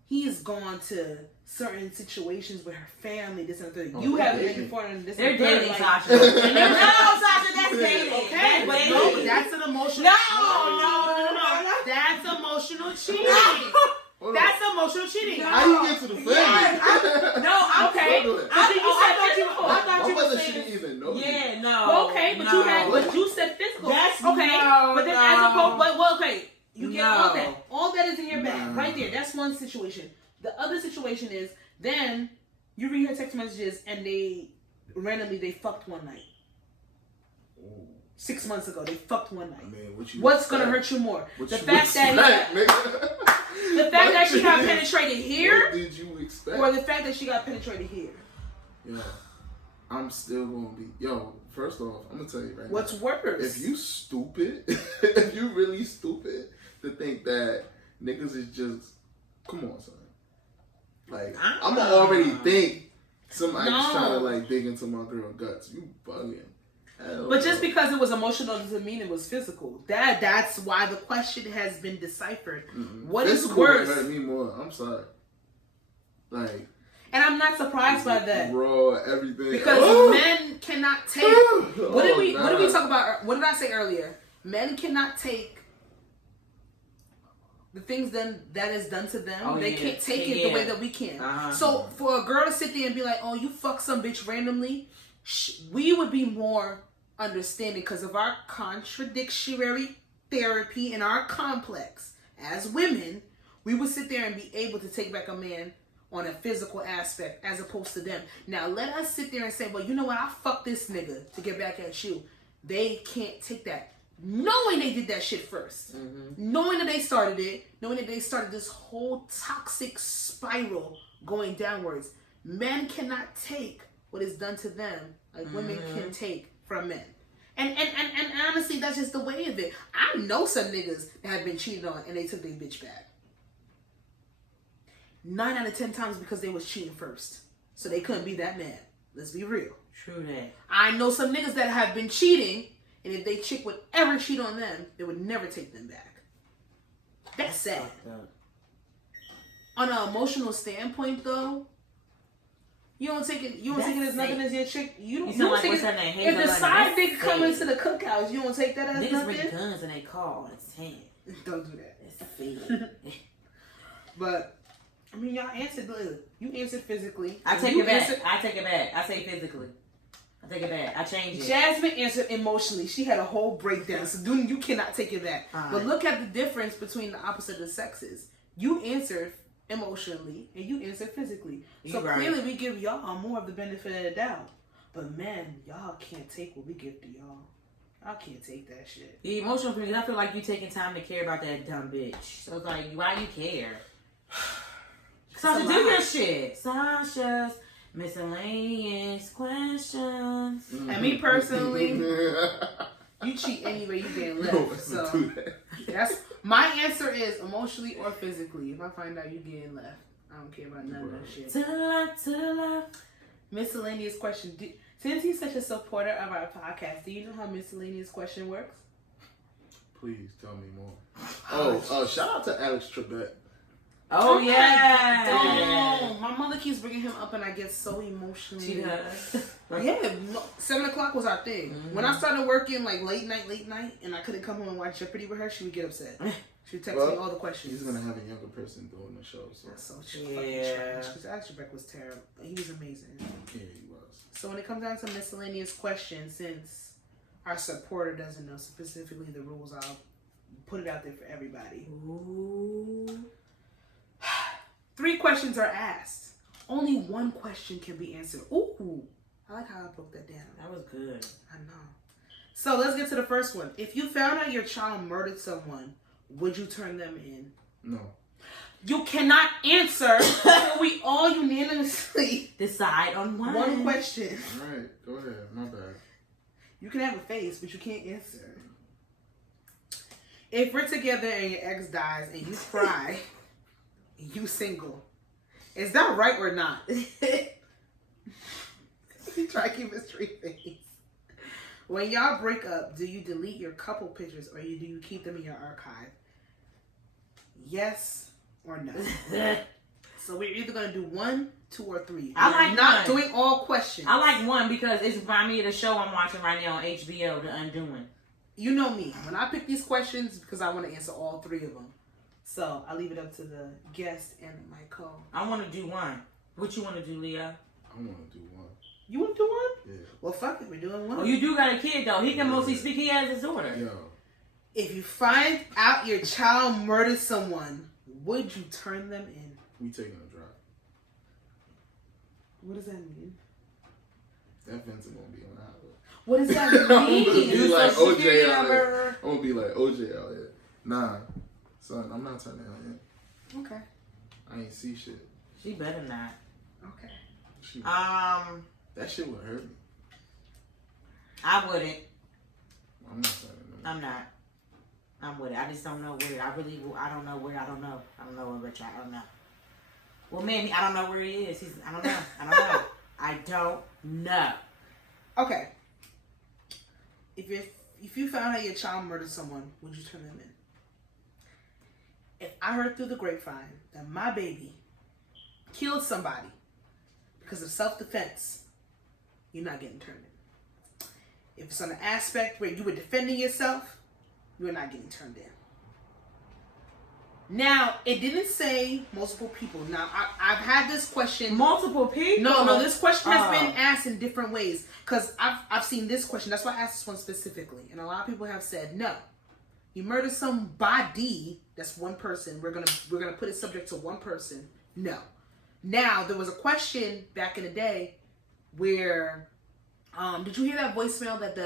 He has gone to certain situations with her family. This and that. You they're haven't been dating. informed. This They're and that. dating, Like, Sasha. No, Sasha, that's dating. Okay, That's but dating. no, that's an emotional. No. That's emotional cheating. That's emotional cheating. How you get to the family? Okay. My mother shouldn't even know. Yeah, no. Well, okay, but you said physical. That's okay. But then as opposed, well, okay, you get all that. All that is in your bag right there. That's one situation. The other situation is then you read her text messages and they randomly fucked one night. 6 months ago, they fucked one night. I mean, what's gonna hurt you more? The fact that she got penetrated here, what did you expect? or the fact that she got penetrated here? Yo, I'm still gonna be. Yo, first off, I'm gonna tell you right What's now. worse? If you stupid, if you really stupid to think that niggas is just, come on, son. Like, I'm gonna already think somebody's trying to like dig into my girl guts. You bugging. But just because it was emotional doesn't mean it was physical. That's why the question has been deciphered. What physical is worse? Hurt me more. I'm sorry. Like, and I'm not surprised by that. Raw, everything. Because men cannot take. What did we talk about? What did I say earlier? Men cannot take the things that is done to them. They can't take it the way that we can. So for a girl to sit there and be like, "Oh, you fuck some bitch randomly," we would be more understanding because of our contradictory therapy and our complex as women. We would sit there and be able to take back a man on a physical aspect as opposed to them. Now let us sit there and say, well, you know what, I fucked this nigga to get back at you. They can't take that, knowing they did that shit first, knowing that they started it, knowing that they started this whole toxic spiral going downwards. Men cannot take what is done to them like women can take from men. And honestly, that's just the way of it. I know some niggas that have been cheated on and they took their bitch back. 9 out of 10 times because they was cheating first. So they couldn't be that mad. Let's be real. True that. I know some niggas that have been cheating, and if they chick would ever cheat on them, they would never take them back. That's sad. On an emotional standpoint, though, you don't take it as nothing as your chick. You don't take it. If the side dick come into the cookhouse, you don't take that as niggas nothing. bring guns and they call. It's 10. Don't do that. It's fake. But I mean, y'all answered. You answered physically. I take it back. I take it back. I say physically. I take it back. I change it. Jasmine answered emotionally. She had a whole breakdown. So you cannot take it back. But look at the difference between the opposite of the sexes. You answered emotionally and you answered physically. So clearly we give y'all more of the benefit of the doubt. But men, y'all can't take what we give to y'all. I can't take that shit. The emotional thing, I feel like you taking time to care about that dumb bitch. So it's like, why you care? Sasha, do your shit. Sasha's miscellaneous questions. And me personally, you cheat anyway, you getting left. So that's my answer is emotionally or physically. If I find out you getting left, I don't care about none of that shit. To the left. Miscellaneous question. Since he's such a supporter of our podcast, do you know how miscellaneous question works? Please tell me more. Oh, shout out to Alex Trebek. Oh, yeah. Oh, my mother keeps bringing him up and I get so emotional. She does. Yeah, 7 o'clock was our thing. When I started working like late night, and I couldn't come home and watch Jeopardy with her, she would get upset. She would text me all the questions. He's going to have a younger person doing the show. So. That's so fucking trash. Because Alex Trebek was terrible. He was amazing. Yeah, he was. So when it comes down to miscellaneous questions, since our supporter doesn't know specifically the rules, I'll put it out there for everybody. Ooh. 3 questions are asked. Only 1 question can be answered. Ooh, I like how I broke that down. That was good. I know. So let's get to the first one. If you found out your child murdered someone, would you turn them in? No. You cannot answer. We all unanimously decide on one question. All right, go ahead. My bad. You can have a face, but you can't answer. If we're together and your ex dies and you cry, and you single, is that right or not? You try to keep a straight face. When y'all break up, do you delete your couple pictures or do you keep them in your archive? Yes or no? So we're either gonna do 1, 2, or 3. I like not one. doing all questions. I like 1 because it's remind me of the show I'm watching right now on HBO, The Undoing. you know me. When I pick these questions, because I want to answer all three of them. So I leave it up to the guest and my co. I want to do one. What you want to do, Leah? I want to do one. You want to do one? Yeah. Well, fuck it. We're doing one. Oh, you do got a kid, though. He can mostly speak. He has his daughter. Yo. If you find out your child murdered someone, would you turn them in? We taking a drive. What does that mean? That Vincent gonna be on the highway. What does that I'm gonna mean? be like Social OJ Security out number. here. I'm gonna be like OJ out here. Nah, son, I'm not turning her in. Okay. I ain't see shit. She better not. Okay. She, that shit would hurt me. I wouldn't. I'm not turning her in. I'm not. I'm with it. I just don't know where. I don't know where. I don't know where Rich. I don't know. Well, maybe I don't know where he is. I don't know. I don't know. Okay. If you found out your child murdered someone, would you turn them in? If I heard through the grapevine that my baby killed somebody because of self-defense, you're not getting turned in. If it's on an aspect where you were defending yourself, you're not getting turned in. Now, it didn't say multiple people. Now, I've had this question. Multiple people? No, this question has been asked in different ways. Because I've seen this question. That's why I asked this one specifically. And a lot of people have said, no. You murdered somebody, that's one person. We're gonna put it subject to one person. No. Now, there was a question back in the day where, did you hear that voicemail that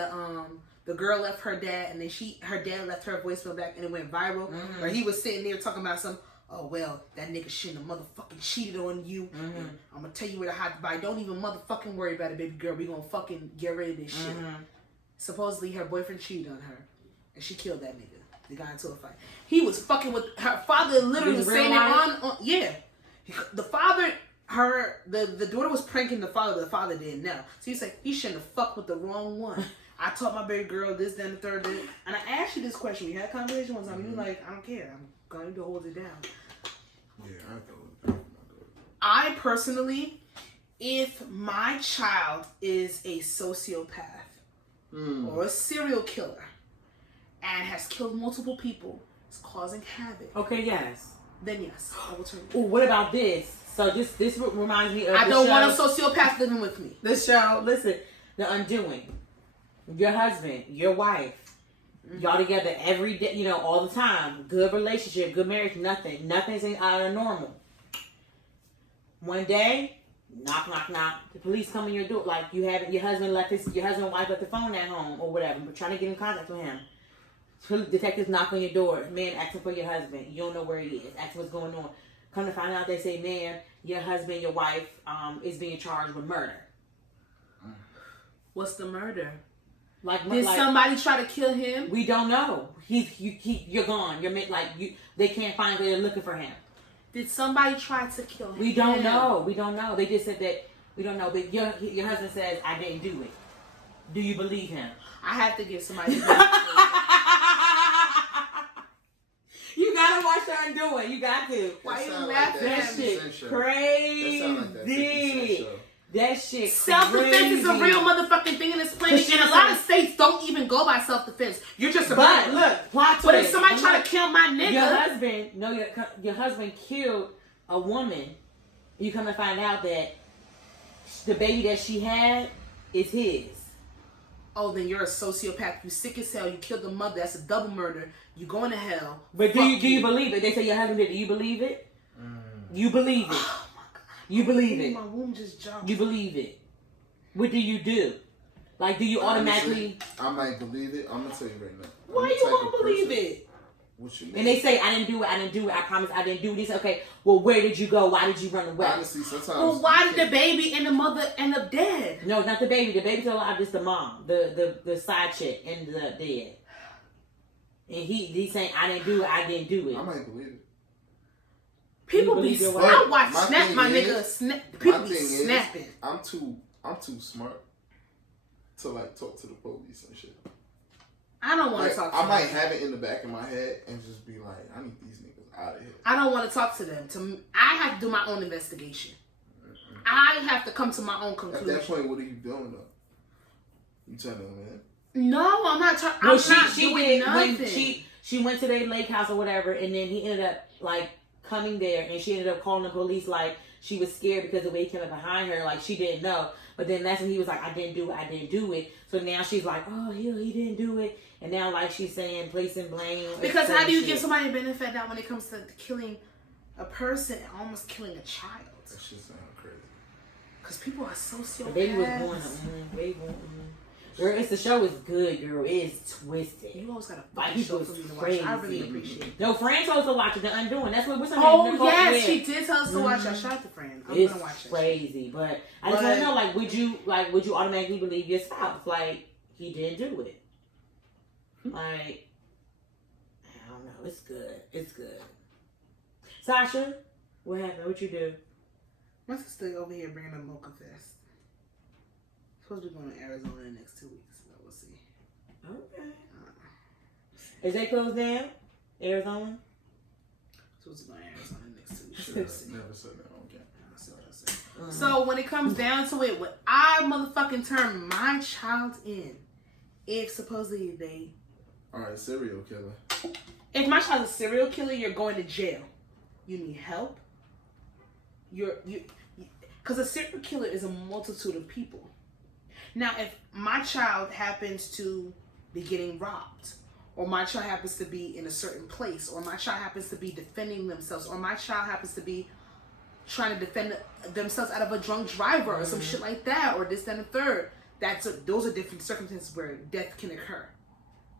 the girl left her dad, and then her dad left her voicemail back, and it went viral. Mm-hmm. Where he was sitting there talking about oh well, that nigga shouldn't have motherfucking cheated on you. Mm-hmm. And I'm gonna tell you where to hide the body. Don't even motherfucking worry about it, baby girl. We gonna fucking get rid of this shit. Mm-hmm. Supposedly her boyfriend cheated on her, and she killed that nigga. They got into a fight. He was fucking with her father. Literally was saying it on yeah. The father. The daughter was pranking the father, but the father didn't know. So he's like, he shouldn't have fucked with the wrong one. I taught my baby girl this, then the third, and I asked you this question. We had a conversation one time. You were like, I don't care. I'm going to hold it down. Yeah, I have to hold it down for my daughter. I personally, if my child is a sociopath or a serial killer and has killed multiple people, is causing havoc. Okay, yes. Then yes, I will turn it. Oh, what about this? So this reminds me of I don't want a sociopath living with me. This show, listen, The Undoing. Your husband, your wife, y'all together every day, all the time. Good relationship, good marriage, nothing's out of normal. One day, knock, knock, knock. The police come in your door, like your husband and wife left the phone at home or whatever, but trying to get in contact with him. Detectives knock on your door, man, asking for your husband. You don't know where he is. Ask what's going on. Come to find out, they say, man, your husband, your wife, is being charged with murder. What's the murder? Did somebody try to kill him? We don't know. You're gone. They can't find where they're looking for him. Did somebody try to kill him? We don't know. They just said that we don't know. But your husband says, I didn't do it. Do you believe him? I have to give somebody. You gotta watch The Undoing. You got to. Why you laughing? That shit crazy. That sound like that 50 Cent show. That shit self-defense is a real motherfucking thing in this planet, and a lot of states don't even go by self-defense. You're just a But look, plot twist. But if somebody try to kill my nigga, your husband killed a woman. You come to find out that the baby that she had is his. Oh, then you're a sociopath. You sick as hell. You killed the mother. That's a double murder. You going to hell. But do you believe it? They say your husband did. Do you believe it? You believe it. You believe it. My womb just jumped. You believe it. What do you do? Like, do you automatically? I might believe it. I'm gonna tell you right now. Why you gonna believe it? What you mean? And they say, I didn't do it. I promise I didn't do it. They say, okay, well, where did you go? Why did you run away? Honestly, sometimes. Well, why did the baby and the mother end up dead? No, not the baby. The baby's still alive. Just the mom, the side chick, ended up dead. And he's saying, I didn't do it. I didn't do it. I might believe it. People be. I watch Snap, my nigga. People be snapping. I'm too smart to talk to the police and shit. I don't want to talk to them. I might have it in the back of my head and just be like, I need these niggas out of here. I don't want to talk to them. I have to do my own investigation. I have to come to my own conclusion. At that point, what are you doing though? You telling them, man? No, I'm not talking. No, I'm not doing nothing. When she went to their lake house or whatever, and then he ended up like coming there, and she ended up calling the police like she was scared because the way he came up behind her, like she didn't know. But then that's when he was like, I didn't do it. So now she's like, oh, he didn't do it. And now like she's saying, placing blame. Because how do you give somebody a benefit now when it comes to killing a person and almost killing a child? That shit sound crazy. Because people are sociopaths. The baby was born. Girl, the show is good, girl. It's twisted. You always gotta like fight show for me to watch. I really appreciate it. No, Fran told us to watch it. The Undoing. That's what we're saying. Oh yes, she did tell us to watch. I shot the Fran. I'm gonna watch it. Crazy, but I just want to know, like, would you automatically believe your spouse? Like, he didn't do it. Like, I don't know. It's good. It's good. Sasha, what happened? What you do? My sister over here bringing a mocha fest. Supposed to be going to Arizona in the next 2 weeks, but we'll see. Okay. Is they closed down? Arizona? Supposed to go to Arizona in the next 2 weeks. Never said that on camera. So when it comes down to it, what I motherfucking turn my child in, if supposedly they... Alright, serial killer. If my child's a serial killer, you're going to jail. You need help. Because a serial killer is a multitude of people. Now, if my child happens to be getting robbed, or my child happens to be in a certain place, or my child happens to be defending themselves, or my child happens to be trying to defend themselves out of a drunk driver or some shit like that, or this, that, and the third, those are different circumstances where death can occur.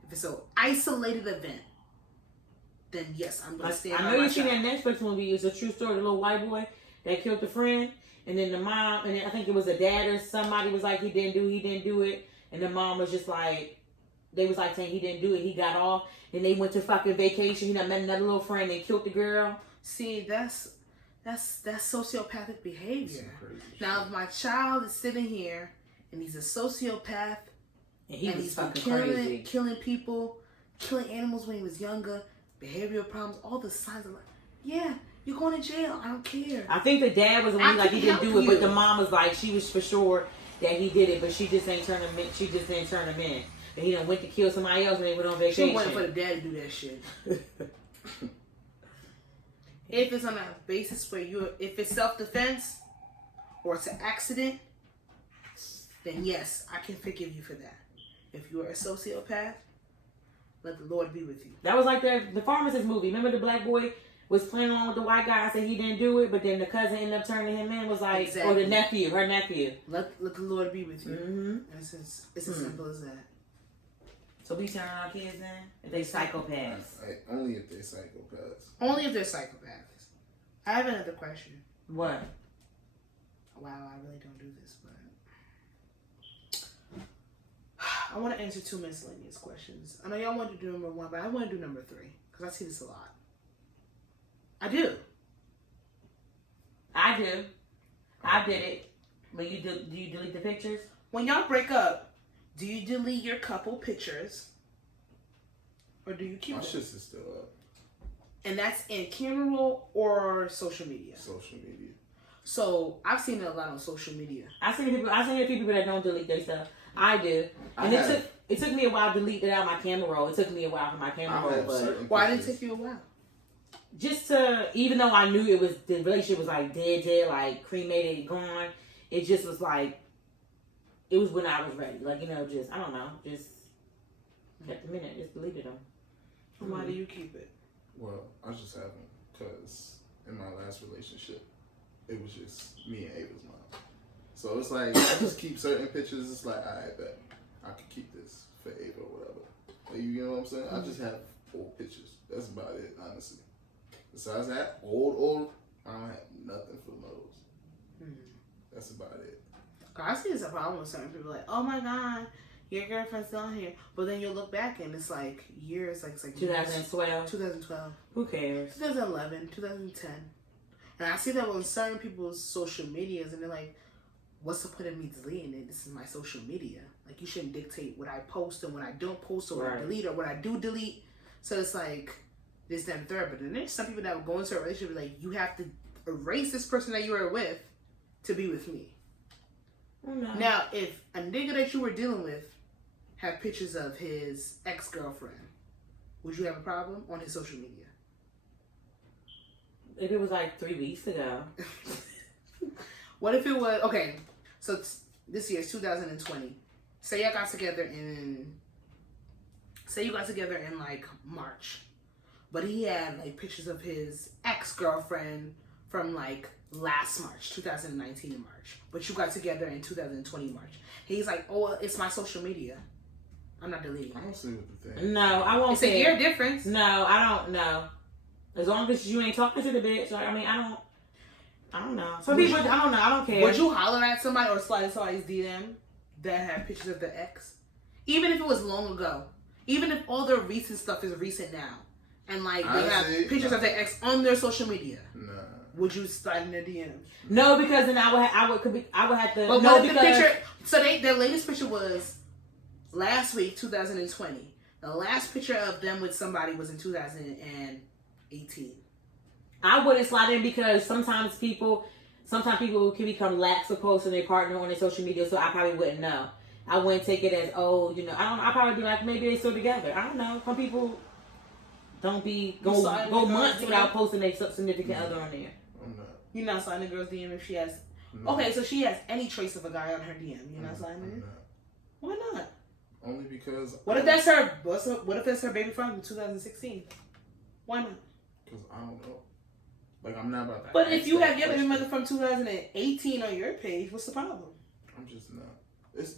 If it's an isolated event, then yes, I'm going to stand by my child. I know you seen that Netflix movie. It's a true story. The little white boy that killed the friend. And then the mom, and then I think it was a dad or somebody was like, he didn't do it. And the mom was just like, they was like saying he didn't do it. He got off. And they went to fucking vacation. He met another little friend. They killed the girl. See, that's sociopathic behavior. Now, if my child is sitting here and he's a sociopath and he's fucking killing people, killing animals when he was younger, behavioral problems, all the signs of like, yeah. You're going to jail. I don't care. I think the dad was the one like he didn't do it, but the mom was like she was for sure that he did it, but she just ain't turn him in. She just didn't turn him in. And he done went to kill somebody else when they went on vacation. She waiting for the dad to do that shit. If it's on a basis where if it's self-defense or it's an accident, then yes, I can forgive you for that. If you're a sociopath, let the Lord be with you. That was like the pharmacist movie. Remember the black boy was playing along with the white guy. I said he didn't do it, but then the cousin ended up turning him in. Was like, or the nephew, her nephew. Let the Lord be with you. Mm-hmm. It's as simple as that. So we turn our kids in if they psychopaths. Only if they're psychopaths. Only if they're psychopaths. I have another question. What? Wow, I really don't do this, but I want to answer 2 miscellaneous questions. I know y'all want to do number 1, but I want to do number 3 because I see this a lot. I do. I did it. But do you delete the pictures? When y'all break up, do you delete your couple pictures? Or do you keep them? My shit's still up. And that's in camera roll or social media? Social media. So I've seen it a lot on social media. I've seen a few people that don't delete their stuff. I do. And it took me a while to delete it out of my camera roll. It took me a while for my camera roll. But why did it take you a while? Just to, even though I knew the relationship was like dead, like cremated, gone, it just was like, it was when I was ready. Like, just, I don't know, just kept a minute, just deleted them. Why do you keep it? Well, I just haven't, because in my last relationship, it was just me and Ava's mom. So it's like, I just keep certain pictures. It's like, I bet I could keep this for Ava or whatever. Like, you know what I'm saying? I just have old pictures. That's about it, honestly. Besides that, old, I don't have nothing for those. That's about it. I see this a problem with certain people. Like, oh my God, your girlfriend's still on here. But then you look back and it's like years, like it's like 2012. 2012. Who cares? 2011, 2010. And I see that on certain people's social medias and they're like, what's the point of me deleting it? This is my social media. Like, you shouldn't dictate what I post and what I don't post or what I delete or what I do delete. So it's like, this, that, and third. But then there's some people that will go into a relationship like, you have to erase this person that you were with to be with me. Oh, no. Now, if a nigga that you were dealing with have pictures of his ex-girlfriend, would you have a problem on his social media? If it was like 3 weeks ago. What if it was, okay, so this year is 2020. Say you got together in like March. But he had like pictures of his ex-girlfriend from like last March, 2019 in March. But you got together in 2020 March. He's like, oh, it's my social media. I'm not deleting it. I don't see what the thing. No, I won't. It's a year difference. No, I don't know. As long as you ain't talking to the bitch, like, I mean, I don't know. Some people, I don't know. I don't care. Would you holler at somebody or slide somebody's DM that have pictures of the ex? Even if it was long ago. Even if all their recent stuff is recent now. And like they have pictures of their ex on their social media. Nah. Would you slide in their DMs? No, because then I would have to. But no, what if the picture? So their latest picture was last week, 2020. The last picture of them with somebody was in 2018. I wouldn't slide in because sometimes people can become lax of posting their partner on their social media, so I probably wouldn't know. I wouldn't take it as, oh, you know, I don't know. I'd probably be like, maybe they're still together. I don't know. Some people don't go months without posting their significant other on there. I'm not. You're not sliding a girl's DM if she has. No. Okay, so she has any trace of a guy on her DM. You're not sliding it? Why not? Only because. What if that's her? What if that's her baby father in 2016? Why not? Because I don't know. Like, I'm not about that. But if you have your baby mother from 2018 on your page, what's the problem? I'm just not.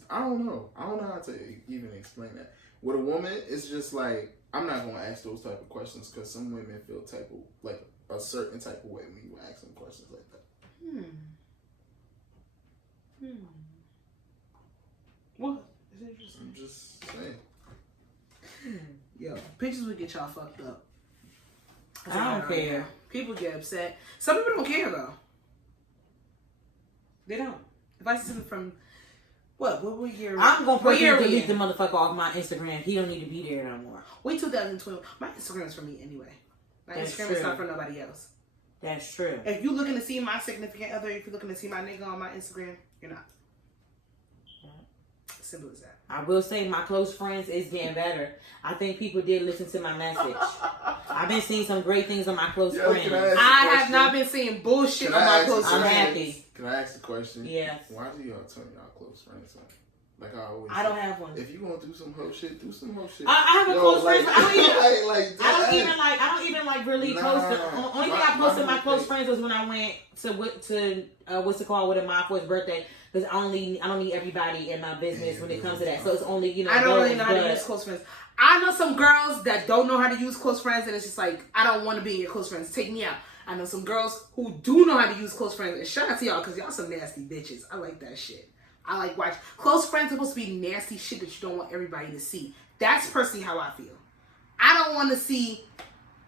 I don't know. I don't know how to even explain that. With a woman, it's just like, I'm not going to ask those type of questions because some women feel like a certain type of way when you ask them questions like that. What? Is interesting. I'm just saying. Yo, pictures would get y'all fucked up. I don't care. People get upset. Some people don't care though. They don't. If I see something from what year? I'm gonna personally delete the motherfucker off my Instagram. He don't need to be there no more. Wait 2012. My Instagram is for me anyway. My Instagram is not for nobody else. That's true. If you're looking to see my significant other, if you're looking to see my nigga on my Instagram, you're not. Simple as that. I will say my close friends is getting better. I think people did listen to my message. I've been seeing some great things on my close friends. I have not been seeing bullshit on my close friends. I'm happy. Can I ask a question? Yes. Why do y'all turn y'all close friends on? Like I always I don't have one. If you want to do some hoe shit, do some hoe shit. I have a close friend. I don't even really post. The only thing I posted my close friends was when I went to what's it called with my for his birthday. Because I don't need everybody in my business when it comes to that. So it's only, you know. I don't really know how to use close friends. I know some girls that don't know how to use close friends, and it's just like, I don't want to be in your close friends. Take me out. I know some girls who do know how to use close friends, and shout out to y'all because y'all some nasty bitches. I like that shit. I like watch. Close friends are supposed to be nasty shit that you don't want everybody to see. That's personally how I feel. I don't want to see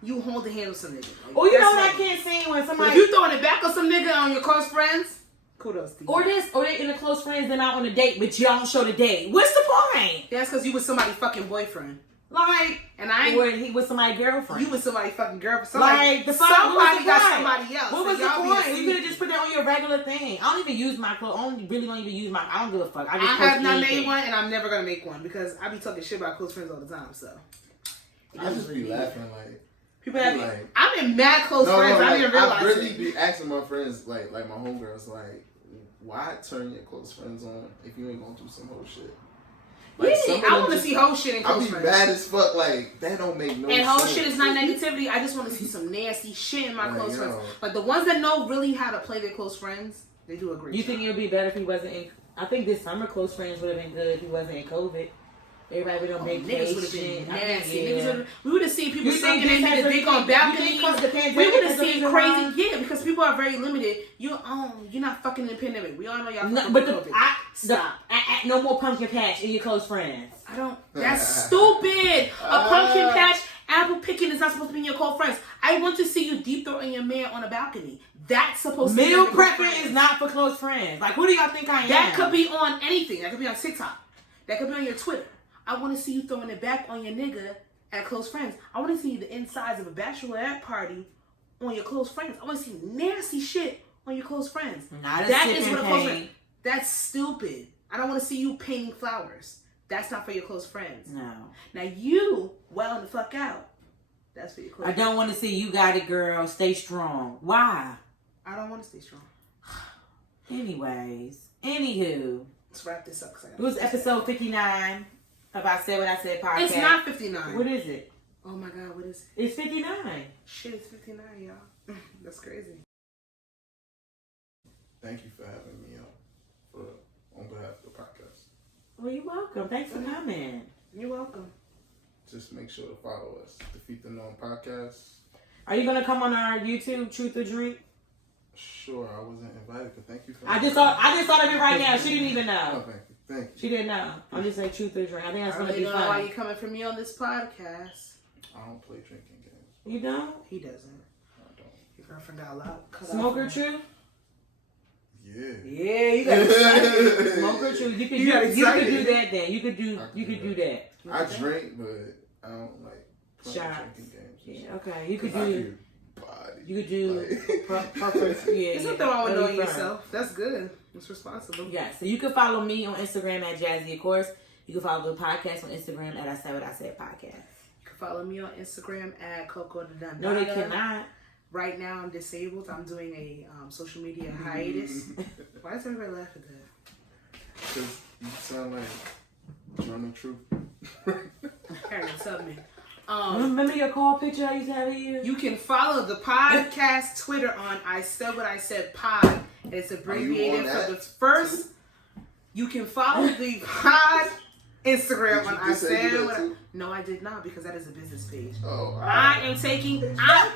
you hold the hand with some nigga. Like, well, you know what I can't see when somebody. But if you throwing it back on some nigga on your close friends. Kudos to you. Or they in the close friends, then out on a date, but y'all don't show the date. What's the point? That's because you with somebody's fucking boyfriend. Like, and I or he was somebody's girlfriend. You with somebody's fucking girlfriend. Somebody got somebody else. What was the point? You could have just put that on your regular thing. I don't even use my clothes. I don't even use my. I don't give a fuck. I have not made one, and I'm never gonna make one because I be talking shit about close friends all the time. So I just be laughing like. People have like, I'm in mad close friends. I didn't realize. I really be asking my friends, like my homegirls, like, why turn your close friends on if you ain't gonna do some whole shit? Like, yeah, I want to see whole shit in close friends. I be bad as fuck. Like that don't make no sense. And whole shit is not negativity. I just want to see some nasty shit in my close friends. Like the ones that know really how to play their close friends, they do a great job. You think it would be better if he wasn't in? I think this summer close friends would have been good if he wasn't in COVID. Everybody would have been niggas would have been nasty. We would have seen people sucking in the dick on balconies. We would have seen crazy. Yeah, because people are very limited. You're not fucking in the pandemic. We all know y'all. No, but stop. No more pumpkin patch in your close friends. I don't. That's stupid. A pumpkin patch, apple picking is not supposed to be in your close friends. I want to see you deep throating your man on a balcony. That's supposed to be. Meal prepping is not for close friends. Like, who do y'all think I am? That could be on anything. That could be on TikTok. That could be on your Twitter. I want to see you throwing it back on your nigga at close friends. I want to see the insides of a bachelorette party on your close friends. I want to see nasty shit on your close friends. Not that is what a close friend. That's stupid. I don't want to see you painting flowers. That's not for your close friends. No. Now you wilding the fuck out. That's for your close I don't want to see you got it, girl. Stay strong. Why? I don't want to stay strong. Anyways. Anywho. Let's wrap this up. It was episode 59 of I Said What I Said podcast. It's not 59. What is it? Oh my God, what is it? It's 59. Shit, it's 59, y'all. That's crazy. Thank you for having me on behalf of the podcast. Well, you're welcome. Thanks for coming. You're welcome. Just make sure to follow us. Defeat the Norm Podcast. Are you gonna come on our YouTube, Truth or Drink? Sure, I wasn't invited, but thank you for I just thought of it right now. She didn't even know. Oh, thank you. She didn't know. I'm just saying Truth or Drink. I think that's gonna be don't know why fun. you coming for me on this podcast. I don't play drinking games. You don't? He doesn't. I don't. Your girlfriend got a lot. Smoker Truth? Yeah. Yeah, you got excited. Smoker Truth. You could do that then. You could do that. I drink, but I don't like playing Shots. drinking games. Yeah, okay. You could I do. do body. You could do. Like- Puffers. Yeah. There's nothing wrong with knowing Fun. yourself. That's good. It's responsible. Yeah. So you can follow me on Instagram at Jazzy, of course. You can follow the podcast on Instagram at I Said What I Said podcast. You can follow me on Instagram at Coco the Dun. No, they cannot. Right now, I'm disabled. I'm doing a social media hiatus. Why does everybody laugh at that? Because you sound like Journal Truth. Harry, tell me. Remember your call picture I used to have of you? You can follow the podcast Twitter on I Said What I Said Pod. It's abbreviated for the first. You can follow the pod Instagram on I Said What I... No, I did not, because that is a business page. Oh, I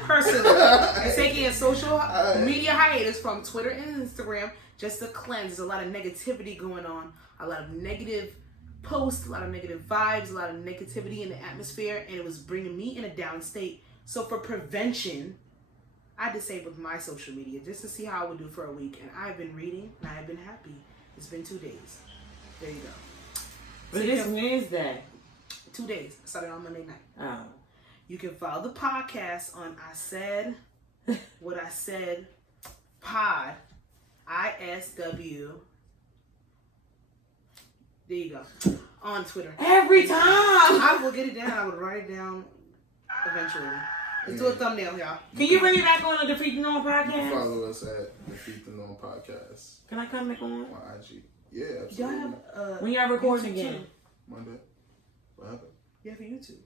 personally am taking a social media hiatus from Twitter and Instagram just to cleanse. There's a lot of negativity going on, a lot of negative posts, a lot of negative vibes, a lot of negativity in the atmosphere, and it was bringing me in a down state. So for prevention, I disabled my social media just to see how I would do for a week, and I've been reading, and I've been happy. It's been 2 days. There you go. But this Wednesday. 2 days. I started on Monday night. Oh. You can follow the podcast on I Said What I Said Pod. ISW. There you go. On Twitter. Every time. I will get it down. I will write it down eventually. Let's do a thumbnail, y'all. Can you bring me back on the Defeat the Norm You podcast? can follow us at Defeat the Norm Podcast Can I come back on? on IG. Yeah, Y'all absolutely. have When y'all recording YouTube again? too. Monday. What happened? You have a YouTube.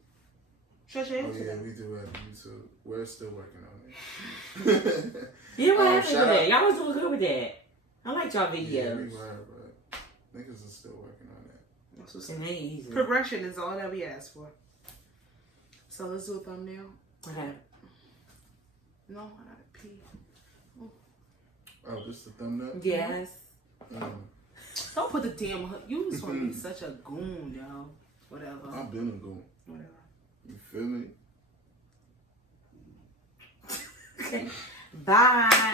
Shut your Oh YouTube. yeah, we do have YouTube. We're still working on it. Yeah, what happened shout with that? out- Y'all was doing good with that. I liked y'all videos. Yeah, we were, but niggas are still working on that. That's what's And they easy. Progression is all that we ask for. So let's do a thumbnail. Okay. No, I gotta pee. Oh, just the thumbnail? Yes. Don't put the damn hook. You just want to be such a goon, yo. Whatever. I've been a goon. Whatever. You feel me? Bye.